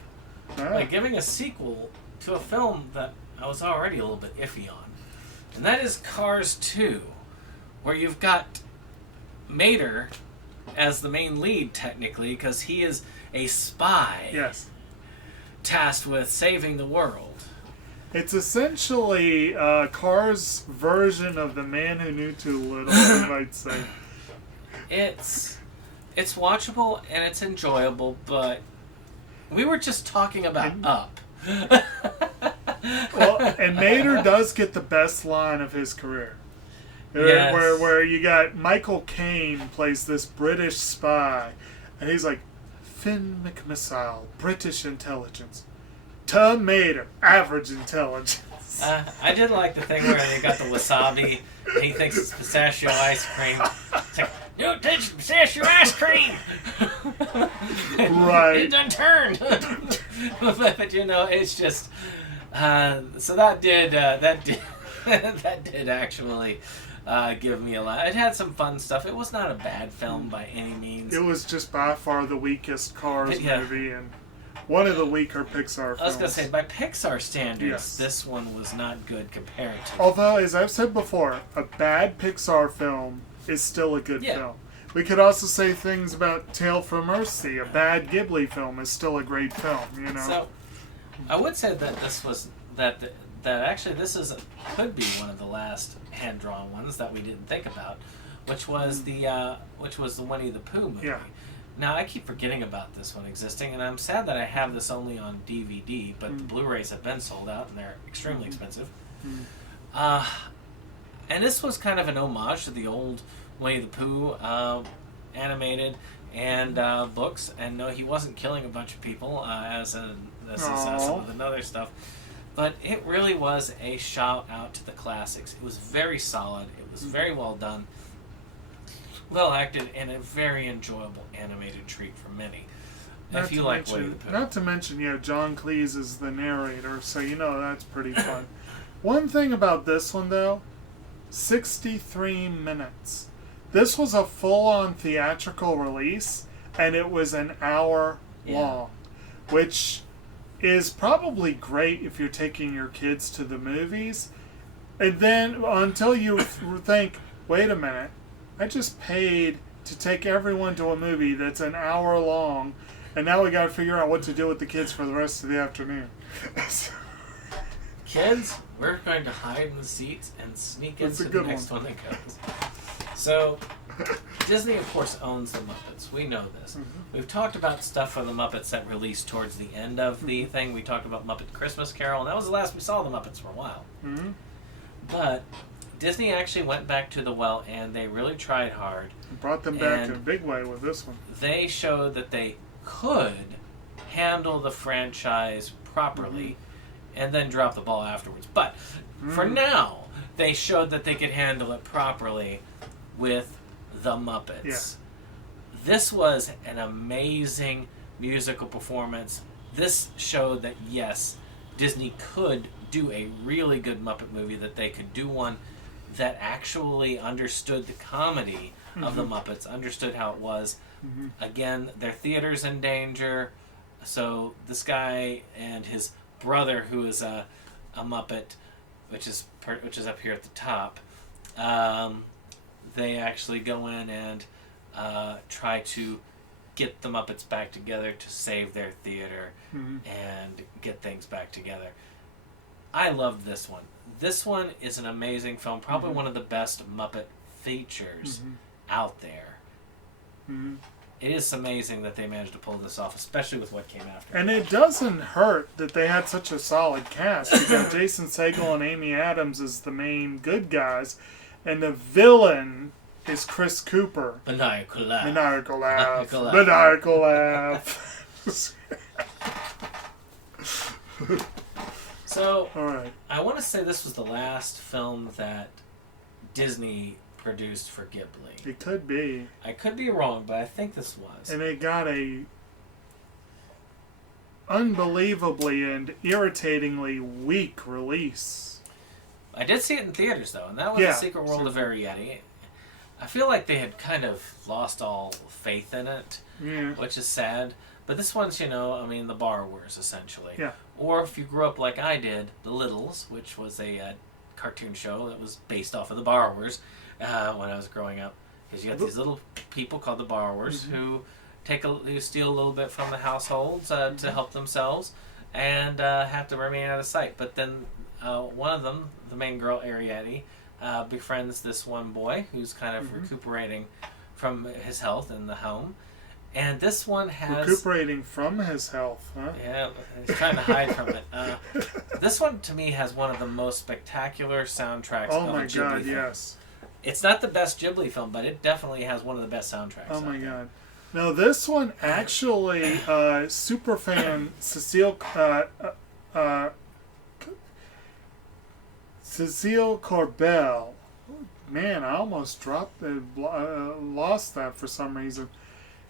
by giving a sequel to a film that I was already a little bit iffy on. And that is Cars 2, where you've got Mater as the main lead, technically, because he is a spy tasked with saving the world. It's essentially Cars' version of The Man Who Knew Too Little, you might say. It's watchable and it's enjoyable, but we were just talking about Up. Well, and Mater does get the best line of his career. Yes. Where you got Michael Caine plays this British spy, and he's like, Finn McMissile, British intelligence. To Mater, average intelligence. I did like the thing where they got the wasabi, and he thinks it's pistachio ice cream. It's like, no, it's pistachio ice cream! Right. It done turned! but you know, it's just... so that did actually give me a lot. It had some fun stuff. It was not a bad film by any means. It was just by far the weakest Cars movie, and one of the weaker Pixar films. I was going to say, by Pixar standards, this one was not good compared to... Although, as I've said before, a bad Pixar film is still a good film. We could also say things about Tale from Mercy. A bad Ghibli film is still a great film, you know? So, I would say that this was... that actually this could be one of the last hand-drawn ones that we didn't think about, which was the Winnie the Pooh movie. Yeah. Now, I keep forgetting about this one existing, and I'm sad that I have this only on DVD, but the Blu-rays have been sold out, and they're extremely expensive. And this was kind of an homage to the old Winnie the Pooh animated and books, and no, he wasn't killing a bunch of people, as some of the other stuff. But it really was a shout out to the classics. It was very solid. It was very well done, well acted, and a very enjoyable animated treat for many. If you like Winnie the Pooh. Not to mention, John Cleese is the narrator, so that's pretty fun. One thing about this one, though, 63 minutes. This was a full-on theatrical release, and it was an hour long, which is probably great if you're taking your kids to the movies. And then until you think, wait a minute, I just paid to take everyone to a movie that's an hour long, and now we got to figure out what to do with the kids for the rest of the afternoon. Kids, we're going to hide in the seats and sneak into the next one that goes. So, Disney, of course, owns the Muppets. We know this. We've talked about stuff for the Muppets that released towards the end of the thing. We talked about Muppet Christmas Carol, and that was the last we saw the Muppets for a while. But Disney actually went back to the well, and they really tried hard. Brought them back in a big way with this one. They showed that they could handle the franchise properly and then drop the ball afterwards. But for now, they showed that they could handle it properly with the Muppets. This was an amazing musical performance. This showed that, yes, Disney could do a really good Muppet movie, that they could do one that actually understood the comedy of the Muppets, understood how it was. Again, their theater's in danger, so this guy and his brother, who is a Muppet, which is up here at the top, they actually go in and try to get the Muppets back together to save their theater and get things back together. I loved this one. This one is an amazing film, probably one of the best Muppet features out there. It is amazing that they managed to pull this off, especially with what came after. And it doesn't hurt that they had such a solid cast. You got Jason Segel and Amy Adams as the main good guys, and the villain is Chris Cooper. Maniacal laugh. Maniacal laugh. Maniacal laugh. So, all right. I want to say this was the last film that Disney produced for Ghibli. It could be. I could be wrong, but I think this was. And it got a unbelievably and irritatingly weak release. I did see it in theaters, though, and that was The Secret World of Arietti. I feel like they had kind of lost all faith in it, which is sad. But this one's, the borrowers, essentially. Yeah. Or if you grew up like I did, The Littles, which was a cartoon show that was based off of The Borrowers when I was growing up. Because you got these little people called The Borrowers who steal a little bit from the households to help themselves and have to remain out of sight. But then one of them, the main girl, Arietti, befriends this one boy who's kind of recuperating from his health in the home. And this one has... Recuperating from his health, huh? Yeah, he's trying to hide from it. This one, to me, has one of the most spectacular soundtracks of a Ghibli film. Oh my God, yes. It's not the best Ghibli film, but it definitely has one of the best soundtracks. Oh my God. No, this one actually, superfan Cecile Corbel. Man, I almost lost that for some reason.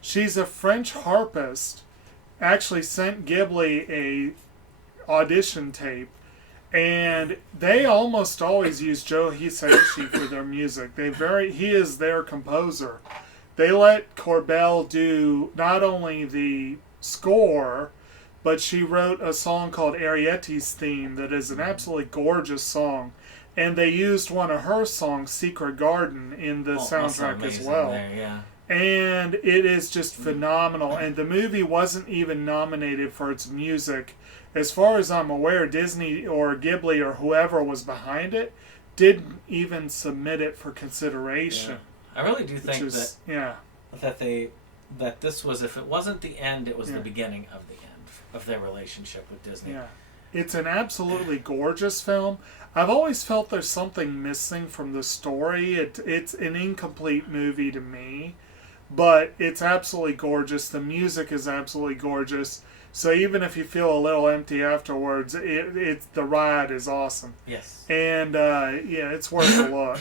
She's a French harpist. Actually sent Ghibli a audition tape, and they almost always use Joe Hisaishi for their music. He is their composer. They let Corbel do not only the score, but she wrote a song called Arietti's Theme that is an absolutely gorgeous song. And they used one of her songs, Secret Garden, in the soundtrack as well. There, yeah. And it is just phenomenal. And the movie wasn't even nominated for its music. As far as I'm aware, Disney or Ghibli or whoever was behind it didn't even submit it for consideration. Yeah. I really do think that this was, if it wasn't the end, it was the beginning of the end of their relationship with Disney. Yeah. It's an absolutely gorgeous film. I've always felt there's something missing from the story. It's an incomplete movie to me. But it's absolutely gorgeous. The music is absolutely gorgeous. So even if you feel a little empty afterwards, the ride is awesome. Yes. And it's worth a look.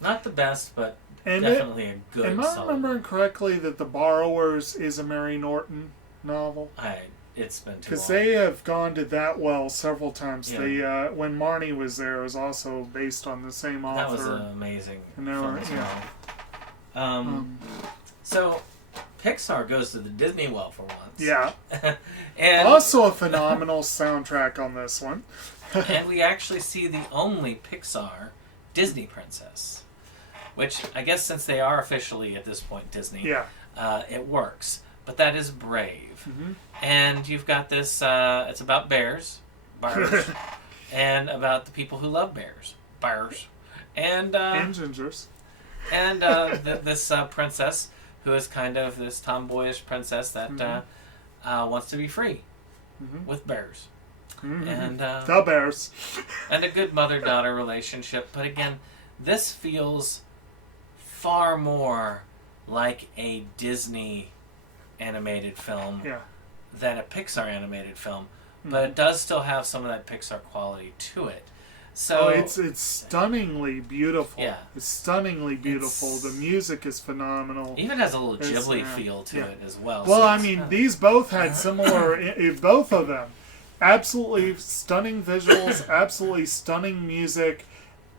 Not the best, but definitely a good. Am I remembering correctly that The Borrowers is a Mary Norton novel? It's been too long. Because they have gone to that well several times. Yeah. They when Marnie was there, it was also based on the same author. That was an amazing film as well. So, Pixar goes to the Disney well for once. Yeah. And also a phenomenal soundtrack on this one. And we actually see the only Pixar Disney princess. Which, I guess since they are officially, at this point, Disney, it works. But that is brave. Mm-hmm. And you've got this, it's about bears, and about the people who love bears, and gingers. And this princess, who is kind of this tomboyish princess that wants to be free with bears. Mm-hmm. And the bears. And a good mother-daughter relationship. But again, this feels far more like a Disney animated film than a Pixar animated film. But it does still have some of that Pixar quality to it. So it's stunningly beautiful. Yeah. It's stunningly beautiful. The music is phenomenal. Even has a little Ghibli feel to it as well. Well, I mean, these both had similar, both of them. Absolutely stunning visuals, absolutely stunning music,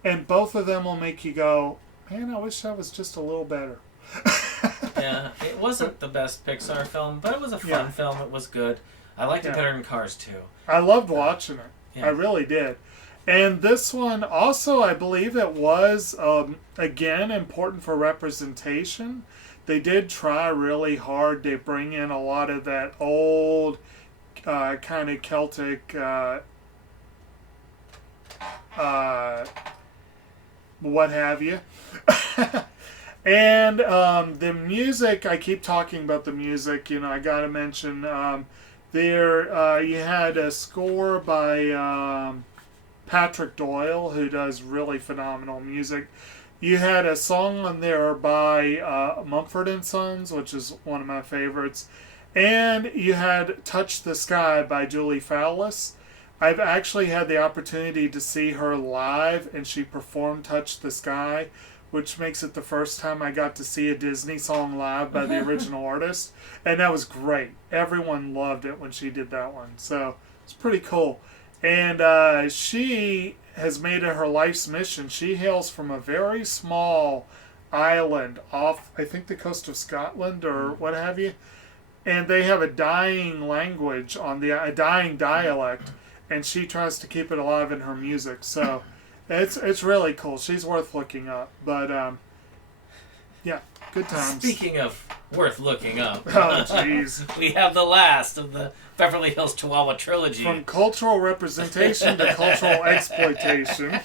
and both of them will make you go, man, I wish that was just a little better. Yeah, it wasn't the best Pixar film, but it was a fun film. It was good. I liked it better than Cars 2. I loved watching it. Yeah. I really did. And this one also, I believe it was, again, important for representation. They did try really hard to bring in a lot of that old kind of Celtic what have you. And the music, I keep talking about the music, I got to mention, there you had a score by Patrick Doyle, who does really phenomenal music. You had a song on there by Mumford & Sons, which is one of my favorites. And you had Touch the Sky by Julie Fowlis. I've actually had the opportunity to see her live, and she performed Touch the Sky, which makes it the first time I got to see a Disney song live by the original artist. And that was great. Everyone loved it when she did that one. So it's pretty cool. And she has made it her life's mission. She hails from a very small island off, I think, the coast of Scotland or what have you. And they have a dying language, a dying dialect. And she tries to keep it alive in her music. So it's really cool. She's worth looking up. But, yeah, good times. Speaking of worth looking up. Oh, jeez. We have the last of the Beverly Hills Chihuahua trilogy. From cultural representation to cultural exploitation.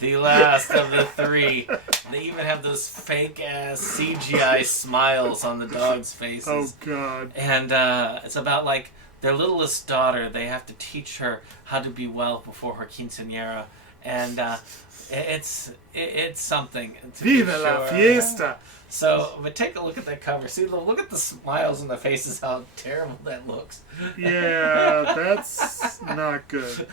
The last of the three. They even have those fake-ass CGI smiles on the dogs' faces. Oh, God. And it's about, like, their littlest daughter. They have to teach her how to be well before her quinceañera. And it's something. Viva la fiesta! So, but take a look at that cover. See, look at the smiles on the faces, how terrible that looks. Yeah, that's not good.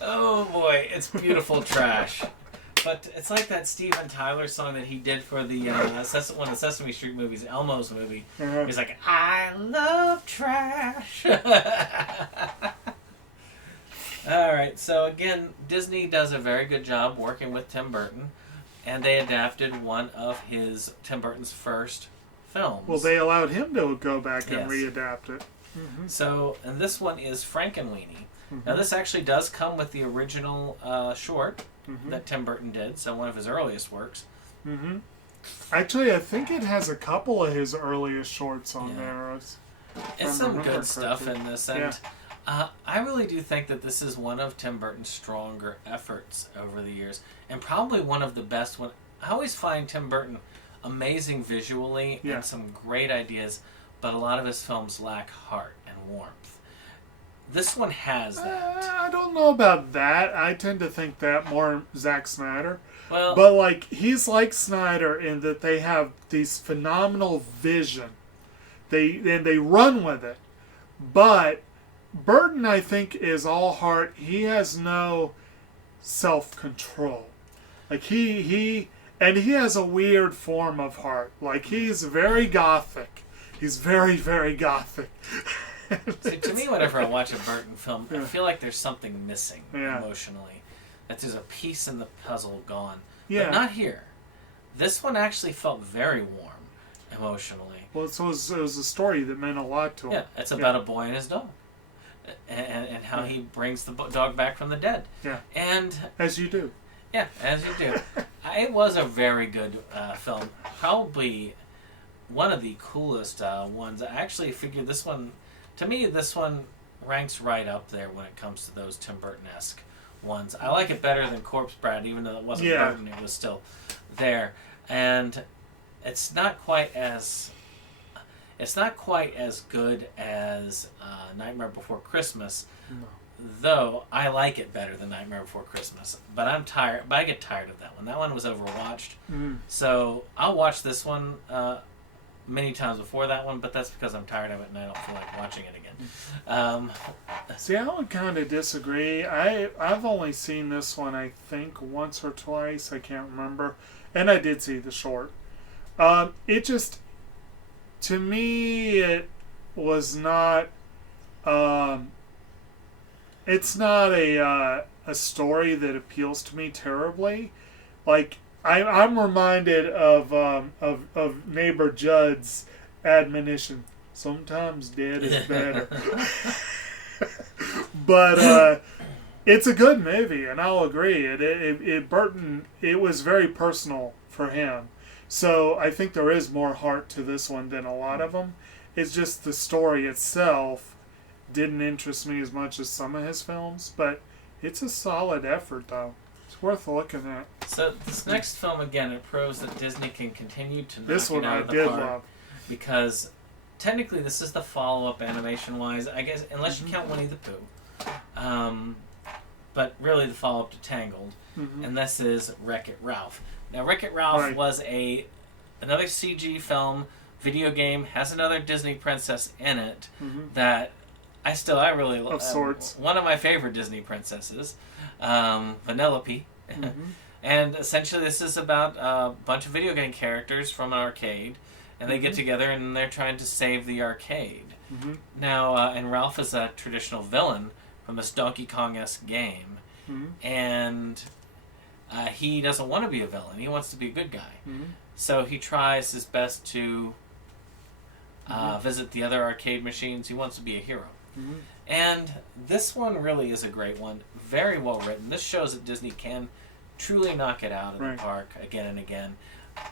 Oh boy, it's beautiful trash. But it's like that Steven Tyler song that he did for the one of the Sesame Street movies, Elmo's movie. He's like, I love trash. Alright, so again, Disney does a very good job working with Tim Burton. And they adapted one of Tim Burton's first films. Well, they allowed him to go back and readapt it. Mm-hmm. So, and this one is Frankenweenie. Mm-hmm. Now, this actually does come with the original short that Tim Burton did, so one of his earliest works. Mm-hmm. Actually, I think it has a couple of his earliest shorts on there. It's some good stuff in this, and I really do think that this is one of Tim Burton's stronger efforts over the years, and probably one of the best one. I always find Tim Burton amazing visually and some great ideas, but a lot of his films lack heart and warmth. This one has that. I don't know about that. I tend to think that more Zack Snyder. Well, but like he's like Snyder in that they have these phenomenal vision. They run with it. But Burton, I think, is all heart. He has no self-control. Like he has a weird form of heart. Like he's very gothic. He's very, very gothic. See, to me, whenever I watch a Burton film, I feel like there's something missing emotionally. That there's a piece in the puzzle gone. Yeah. But not here. This one actually felt very warm emotionally. Well, it was a story that meant a lot to him. Yeah, it's about a boy and his dog. And how he brings the dog back from the dead. Yeah. And as you do. Yeah, as you do. It was a very good film. Probably one of the coolest ones. I actually figured this one, to me, this one ranks right up there when it comes to those Tim Burton-esque ones. I like it better than Corpse Bride, even though it wasn't Burton, it was still there. And it's not quite as good as Nightmare Before Christmas, though I like it better than Nightmare Before Christmas. But I'm tired. But I get tired of that one. That one was overwatched. So I'll watch this one many times before that one, but that's because I'm tired of it and I don't feel like watching it again. See, I would kind of disagree. I've only seen this one, I think, once or twice. I can't remember. And I did see the short. It just, to me, it was not it's not a story that appeals to me terribly. Like I'm reminded of neighbor Judd's admonition. Sometimes dead is better. But it's a good movie, and I'll agree. Burton, it was very personal for him. So I think there is more heart to this one than a lot of them. It's just the story itself didn't interest me as much as some of his films, but it's a solid effort, though. It's worth looking at. So this next film, again, it proves that Disney can continue to knock This it one out I of the did park, love. because technically this is the follow-up animation-wise, I guess, unless you count Winnie the Pooh. But really the follow-up to Tangled, and this is Wreck-It Ralph. Now, Wreck-It Ralph was another CG film, video game, has another Disney princess in it that I really love. Of sorts. One of my favorite Disney princesses, Vanellope. And essentially this is about a bunch of video game characters from an arcade, and they get together and they're trying to save the arcade. Now, and Ralph is a traditional villain from this Donkey Kong-esque game, and he doesn't want to be a villain. He wants to be a good guy. So he tries his best to visit the other arcade machines. He wants to be a hero. And this one really is a great one. Very well written. This shows that Disney can truly knock it out of the park again and again.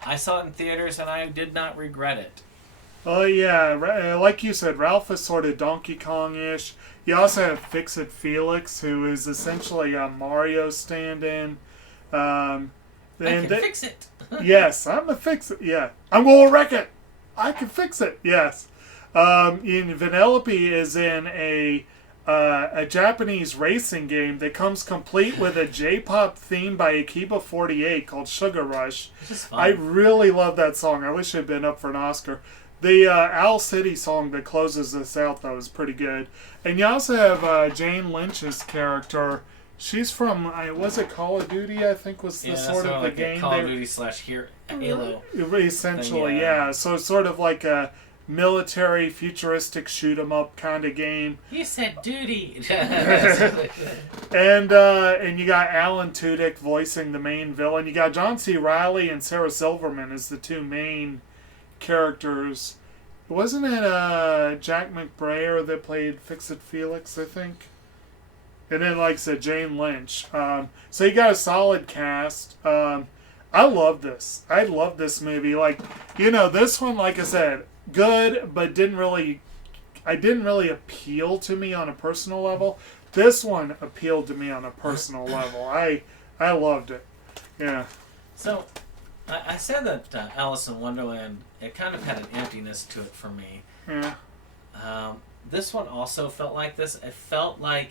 I saw it in theaters and I did not regret it. Oh yeah, like you said, Ralph is sort of Donkey Kong-ish. You also have Fix-It Felix, who is essentially a Mario stand-in. I can fix it. Yes, I'm a fix-it. Yeah, I'm gonna wreck it. I can fix it. Yes. Vanellope is in a Japanese racing game that comes complete with a J-pop theme by Akiba 48 called Sugar Rush. I really love that song. I wish it had been up for an Oscar. The Owl City song that closes this out, though, is pretty good. And you also have Jane Lynch's character. She's from, was it Call of Duty, I think, was the sort of the like game. Call of Duty / Halo. Essentially, thing, yeah. So it's sort of like a military, futuristic shoot-'em-up kind of game. You said duty. And you got Alan Tudyk voicing the main villain. You got John C. Reilly and Sarah Silverman as the two main characters. Wasn't it Jack McBrayer that played Fix-It Felix, I think? And then, like I said, Jane Lynch. So you got a solid cast. I love this. I love this movie. Like, this one, like I said, good, but didn't really appeal to me on a personal level. This one appealed to me on a personal level. I loved it. Yeah. So, I said that Alice in Wonderland, it kind of had an emptiness to it for me. Yeah. This one also felt like this. It felt like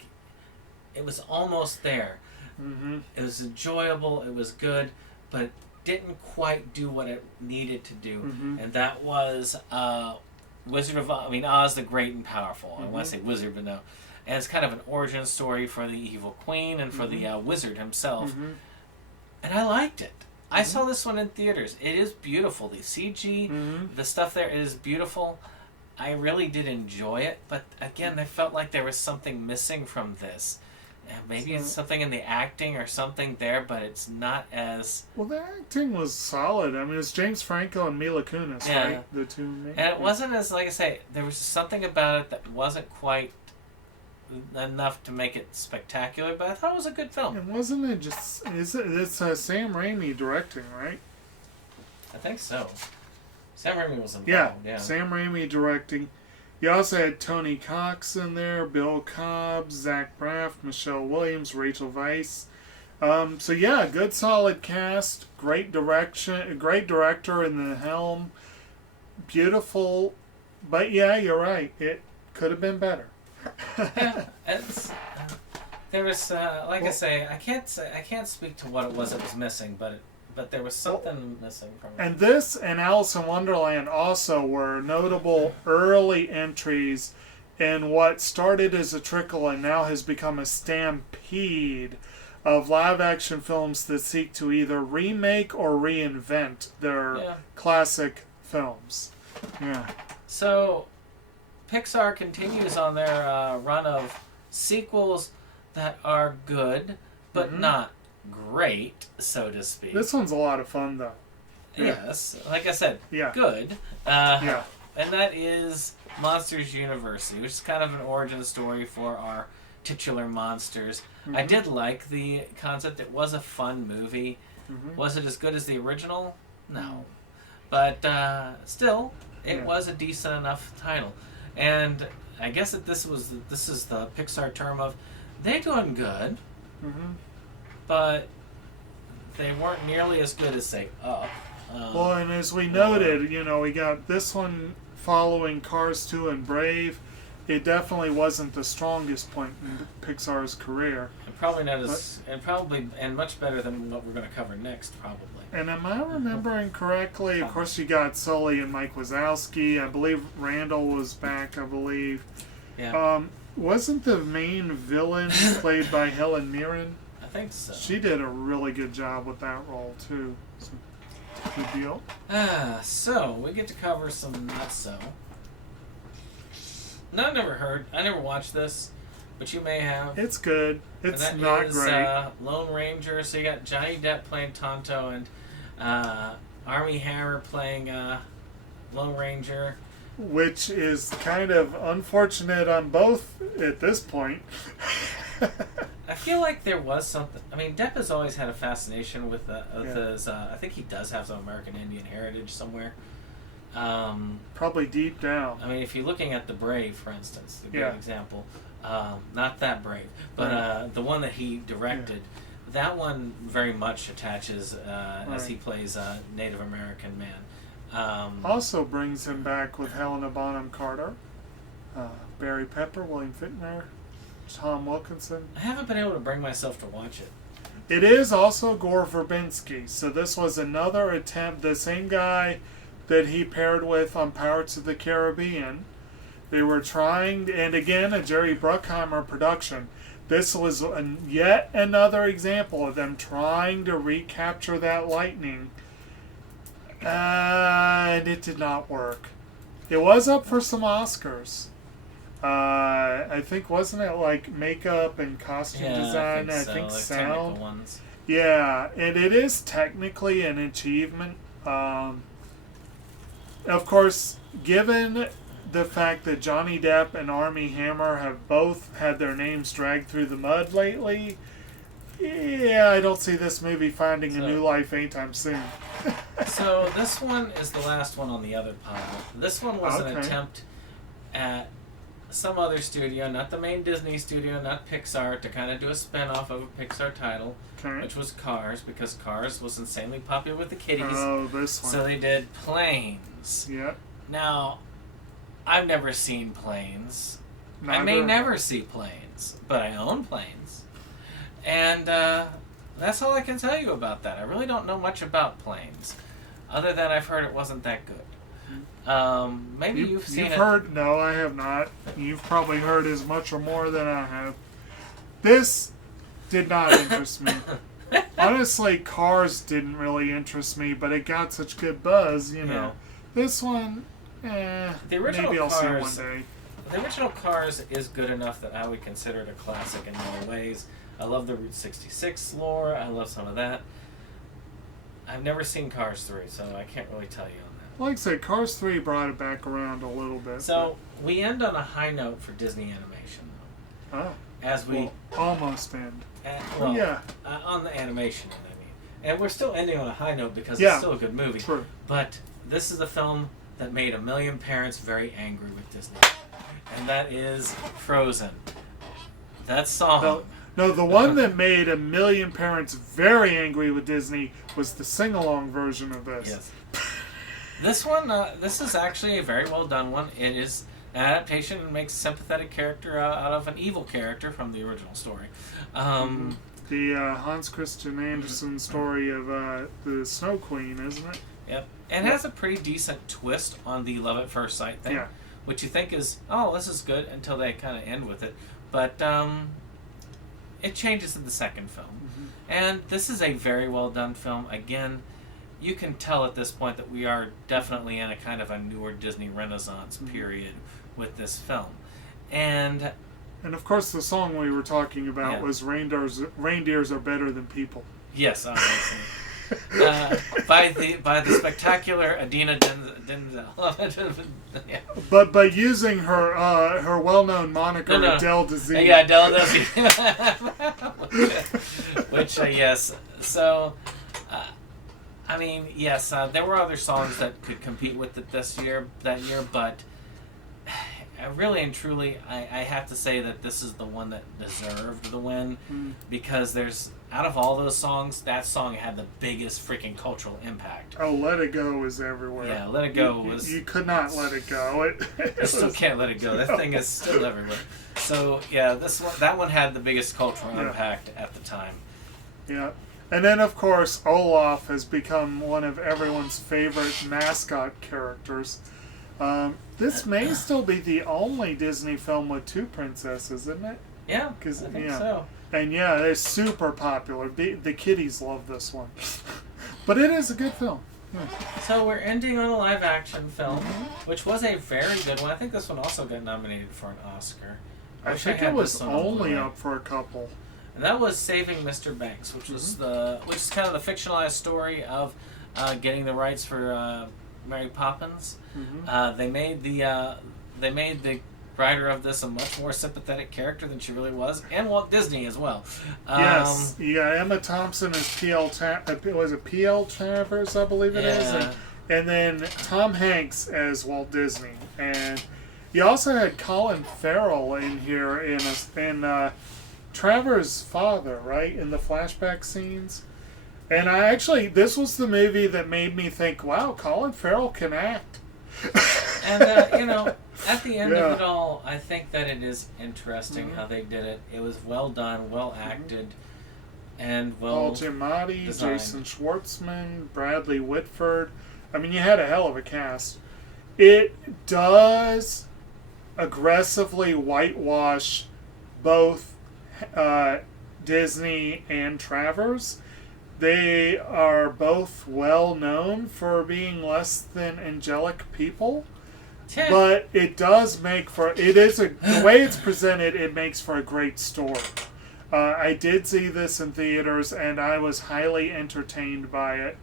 it was almost there. It was enjoyable. It was good, but didn't quite do what it needed to do. And that was Oz the Great and Powerful. I want to say Wizard, but no. And it's kind of an origin story for the evil queen and for the wizard himself. And I liked it. I saw this one in theaters. It is beautiful. The CG, the stuff there is beautiful. I really did enjoy it, but again, I felt like there was something missing from this. Maybe it's something in the acting or something there, but it's not as... Well, the acting was solid. I mean, it's James Franco and Mila Kunis, right? The two main... And it wasn't as, like I say, there was something about it that wasn't quite enough to make it spectacular, but I thought it was a good film. And wasn't it just... It's Sam Raimi directing, right? I think so. Sam Raimi was involved, yeah. Sam Raimi directing. You also had Tony Cox in there, Bill Cobb, Zach Braff, Michelle Williams, Rachel Weisz. So yeah, good solid cast, great direction, great director in the helm, beautiful. But yeah, you're right. It could have been better. Yeah, there was I say, I can't speak to what it was that was missing, but there was something missing from it. And this and Alice in Wonderland also were notable early entries in what started as a trickle and now has become a stampede of live-action films that seek to either remake or reinvent their classic films. Yeah. So, Pixar continues on their run of sequels that are good, but not great, so to speak. This one's a lot of fun, though. Yes, like I said, good. And that is Monsters University, which is kind of an origin story for our titular monsters. I did like the concept. It was a fun movie. Was it as good as the original? No. But still, it was a decent enough title. And I guess that this is the Pixar term of, they're doing good, but they weren't nearly as good as, say, Up. Well, and as we noted, we got this one following Cars 2 and Brave. It definitely wasn't the strongest point in Pixar's career. And probably not as, and much better than what we're going to cover next, probably. And am I remembering correctly? Of course, you got Sully and Mike Wazowski. I believe Randall was back, I believe. Yeah. Wasn't the main villain played by Helen Mirren? I think so. She did a really good job with that role, too. So, good deal. So, we get to cover some not-so. No, I never watched this, but you may have. It's good. It's and that not is, great. Lone Ranger, so you got Johnny Depp playing Tonto and Armie Hammer playing Lone Ranger. Which is kind of unfortunate on both at this point. I feel like there was something. I mean, Depp has always had a fascination with his. I think he does have some American Indian heritage somewhere. Probably deep down. I mean, if you're looking at The Brave, for instance, a good example. Not that Brave, but the one that he directed. That one very much attaches as he plays a Native American man. Also brings him back with Helena Bonham Carter, Barry Pepper, William Fichtner, Tom Wilkinson. I haven't been able to bring myself to watch it. It is also Gore Verbinski, so this was another attempt. The same guy that he paired with on Pirates of the Caribbean. They were trying, and again, a Jerry Bruckheimer production. This was yet another example of them trying to recapture that lightning. And it did not work. It was up for some Oscars. I think, wasn't it like makeup and costume design? I think like sound. Ones. Yeah, and it is technically an achievement. Of course, given the fact that Johnny Depp and Armie Hammer have both had their names dragged through the mud lately, I don't see this movie finding a new life anytime soon. So this one is the last one on the other pile. This one was an attempt at some other studio, not the main Disney studio, not Pixar, to kind of do a spin-off of a Pixar title, which was Cars, because Cars was insanely popular with the kiddies. Oh, this one. So they did Planes. Yep. Now, I've never seen Planes. Neither. I may never see Planes, but I own Planes. And that's all I can tell you about that. I really don't know much about Planes, other than I've heard it wasn't that good. Maybe you've seen it. Heard? No, I have not. You've probably heard as much or more than I have. This did not interest me. Honestly, Cars didn't really interest me, but it got such good buzz, you know. This one, the original maybe I'll Cars, see it one day. The original Cars is good enough that I would consider it a classic in more ways. I love the Route 66 lore. I love some of that. I've never seen Cars 3, so I can't really tell you on that. Like I said, Cars 3 brought it back around a little bit. So, we end on a high note for Disney animation, though. Oh. As we... almost end. On the animation, I mean. And we're still ending on a high note because it's still a good movie. True. But this is a film that made a million parents very angry with Disney. And that is Frozen. That song... No, the one that made a million parents very angry with Disney was the sing-along version of this. Yes. This one, this is actually a very well done one. It is an adaptation and makes a sympathetic character out of an evil character from the original story. The Hans Christian Andersen story of the Snow Queen, isn't it? Yep. And it has a pretty decent twist on the love at first sight thing. Yeah. Which you think is, oh, this is good, until they kind of end with it. But it changes in the second film. And this is a very well done film. Again, you can tell at this point that we are definitely in a kind of a newer Disney Renaissance period with this film. And And of course, the song we were talking about was "Reindeers Are Better Than People." Yes, obviously. By the spectacular Adina Denzel. Yeah. But using her well-known moniker Adele Dazeem. Yeah, Adele Dazeem. Which yes. So, I mean, yes, there were other songs that could compete with it that year, but really and truly, I have to say that this is the one that deserved the win, because out of all those songs, that song had the biggest freaking cultural impact. Oh, Let It Go is everywhere. Yeah, Let It Go was... You could not let it go. I still can't let it go. That thing is still everywhere. So, yeah, that one had the biggest cultural impact at the time. Yeah. And then, of course, Olaf has become one of everyone's favorite mascot characters. This may still be the only Disney film with two princesses, isn't it? Yeah, I think so. And yeah, it's super popular. The kiddies love this one. But it is a good film. Yeah. So we're ending on a live-action film, which was a very good one. I think this one also got nominated for an Oscar. I think it was only up for a couple. And that was Saving Mr. Banks, which was which is kind of the fictionalized story of getting the rights for Mary Poppins. They made the writer of this a much more sympathetic character than she really was, and Walt Disney as well. Yes, Emma Thompson is P.L. Travers, I believe it is, and then Tom Hanks as Walt Disney, and you also had Colin Farrell in here in Travers' father, right, in the flashback scenes. And this was the movie that made me think, wow, Colin Farrell can act. And, at the end of it all, I think that it is interesting how they did it. It was well done, well acted, and well Paul Giamatti, designed. Jason Schwartzman, Bradley Whitford. I mean, you had a hell of a cast. It does aggressively whitewash both Disney and Travers. They are both well known for being less than angelic people, but it does make for the way it's presented. It makes for a great story. I did see this in theaters, and I was highly entertained by it.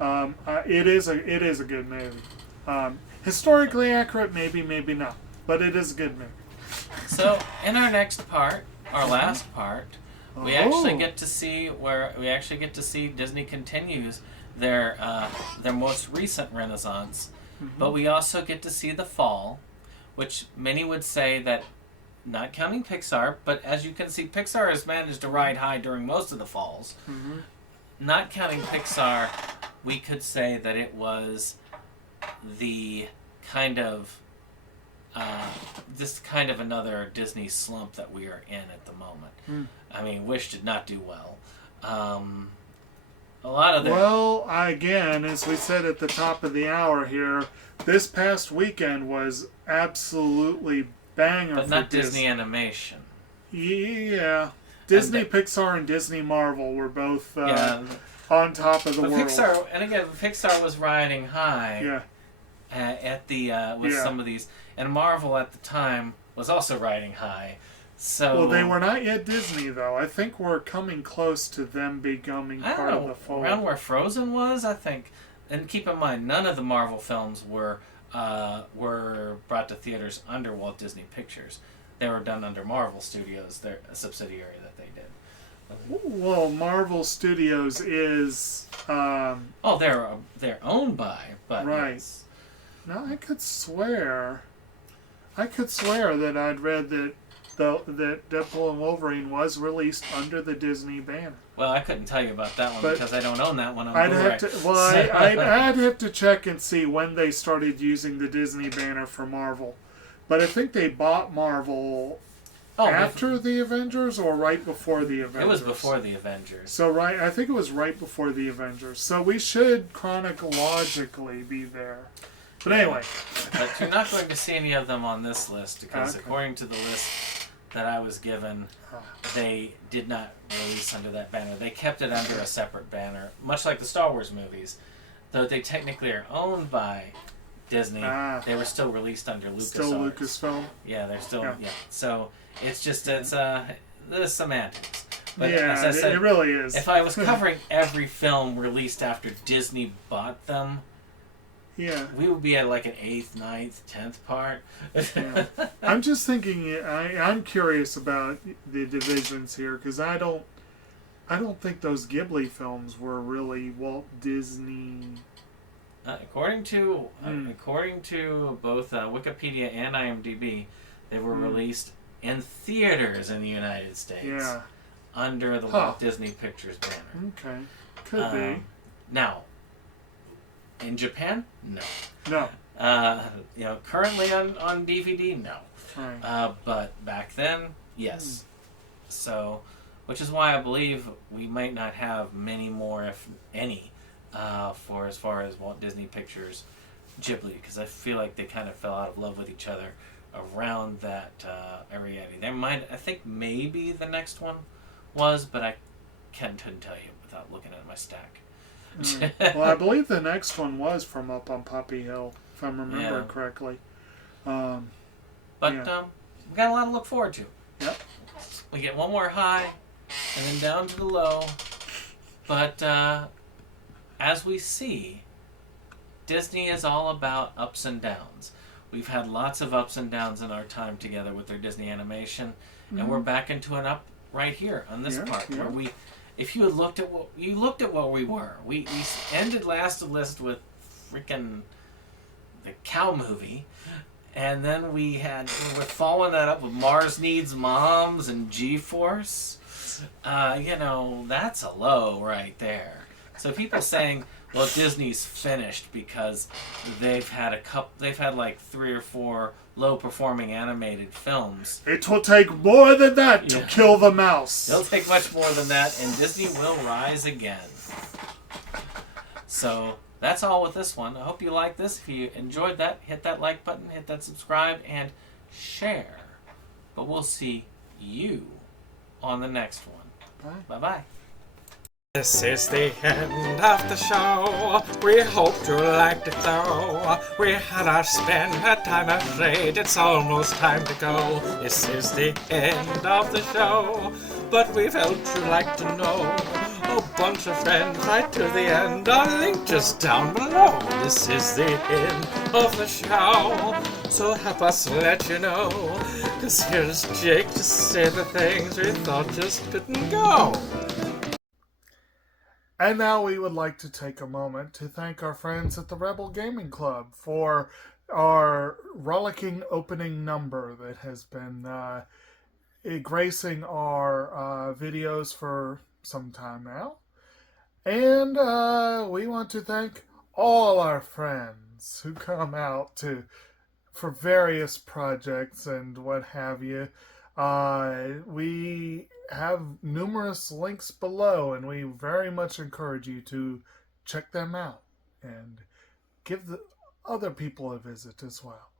It is a good movie. Historically accurate, maybe not, but it is a good movie. So in our next part, our last part, we actually get to see Disney continues their most recent renaissance, but we also get to see the fall, which many would say that, not counting Pixar, but as you can see, Pixar has managed to ride high during most of the falls. Not counting Pixar, we could say that it was the kind of this kind of another Disney slump that we are in at the moment. I mean, Wish did not do well. A lot of again, as we said at the top of the hour here, this past weekend was absolutely banger. But not Disney Animation. Yeah, Disney, Pixar, and Disney Marvel were both on top of the world. Pixar was riding high. Yeah. At the with some of these, and Marvel at the time was also riding high. So they were not yet Disney though. I think we're coming close to them becoming part of the fold. Around where Frozen was, I think. And keep in mind, none of the Marvel films were brought to theaters under Walt Disney Pictures. They were done under Marvel Studios, their subsidiary that they did. Well, Marvel Studios is. They're owned by, but right. Yes. Now I could swear that I'd read that Deadpool and Wolverine was released under the Disney banner. Well, I couldn't tell you about that one because I don't own that one on I'd Blu-ray. I'd have to check and see when they started using the Disney banner for Marvel. But I think they bought Marvel after the Avengers or right before the Avengers. It was before the Avengers. So I think it was right before the Avengers. So we should chronologically be there. But anyway. But you're not going to see any of them on this list because according to the list that I was given, they did not release under that banner. They kept it under a separate banner, much like the Star Wars movies. Though they technically are owned by Disney, they were still released under LucasArts. Still Lucasfilm? Yeah, they're still... Yeah. So It's just the semantics. But yeah, as I said, it really is. if I was covering every film released after Disney bought them, yeah, we would be at like an 8th, 9th, 10th part. yeah. I'm just thinking. I'm curious about the divisions here because I don't think those Ghibli films were really Walt Disney. According to both Wikipedia and IMDb, they were released in theaters in the United States. Yeah. Under the Walt Disney Pictures banner. Okay. Could be. Now, in Japan, no. No. Currently on DVD, no. Right. But back then, yes. So, which is why I believe we might not have many more, if any, for as far as Walt Disney Pictures Ghibli, because I feel like they kind of fell out of love with each other around that area. I think maybe the next one was, but I couldn't tell you without looking at my stack. Well, I believe the next one was from up on Poppy Hill, if I'm remembering correctly. But we got a lot to look forward to. Yep. We get one more high, and then down to the low. But as we see, Disney is all about ups and downs. We've had lots of ups and downs in our time together with their Disney animation, and we're back into an up right here on this part where we, if you had looked at what we were, we ended last list with freaking the cow movie, and then we're following that up with Mars Needs Moms and G-Force. That's a low right there. So people saying, well, Disney's finished because they've had like 3 or 4 low-performing animated films. It will take more than that to kill the mouse. It'll take much more than that, and Disney will rise again. So that's all with this one. I hope you liked this. If you enjoyed that, hit that like button, hit that subscribe, and share. But we'll see you on the next one. Bye. Bye-bye. This is the end of the show. We hope you liked it though. We had our spin, but I'm afraid it's almost time to go. This is the end of the show, but we felt you'd like to know. A bunch of friends right to the end. Our link just down below. This is the end of the show, so help us let you know. 'Cause here's Jake to say the things we thought just couldn't go. And now we would like to take a moment to thank our friends at the Rebel Gaming Club for our rollicking opening number that has been gracing our videos for some time now. And we want to thank all our friends who come out for various projects and what have you. We have numerous links below, and we very much encourage you to check them out and give the other people a visit as well.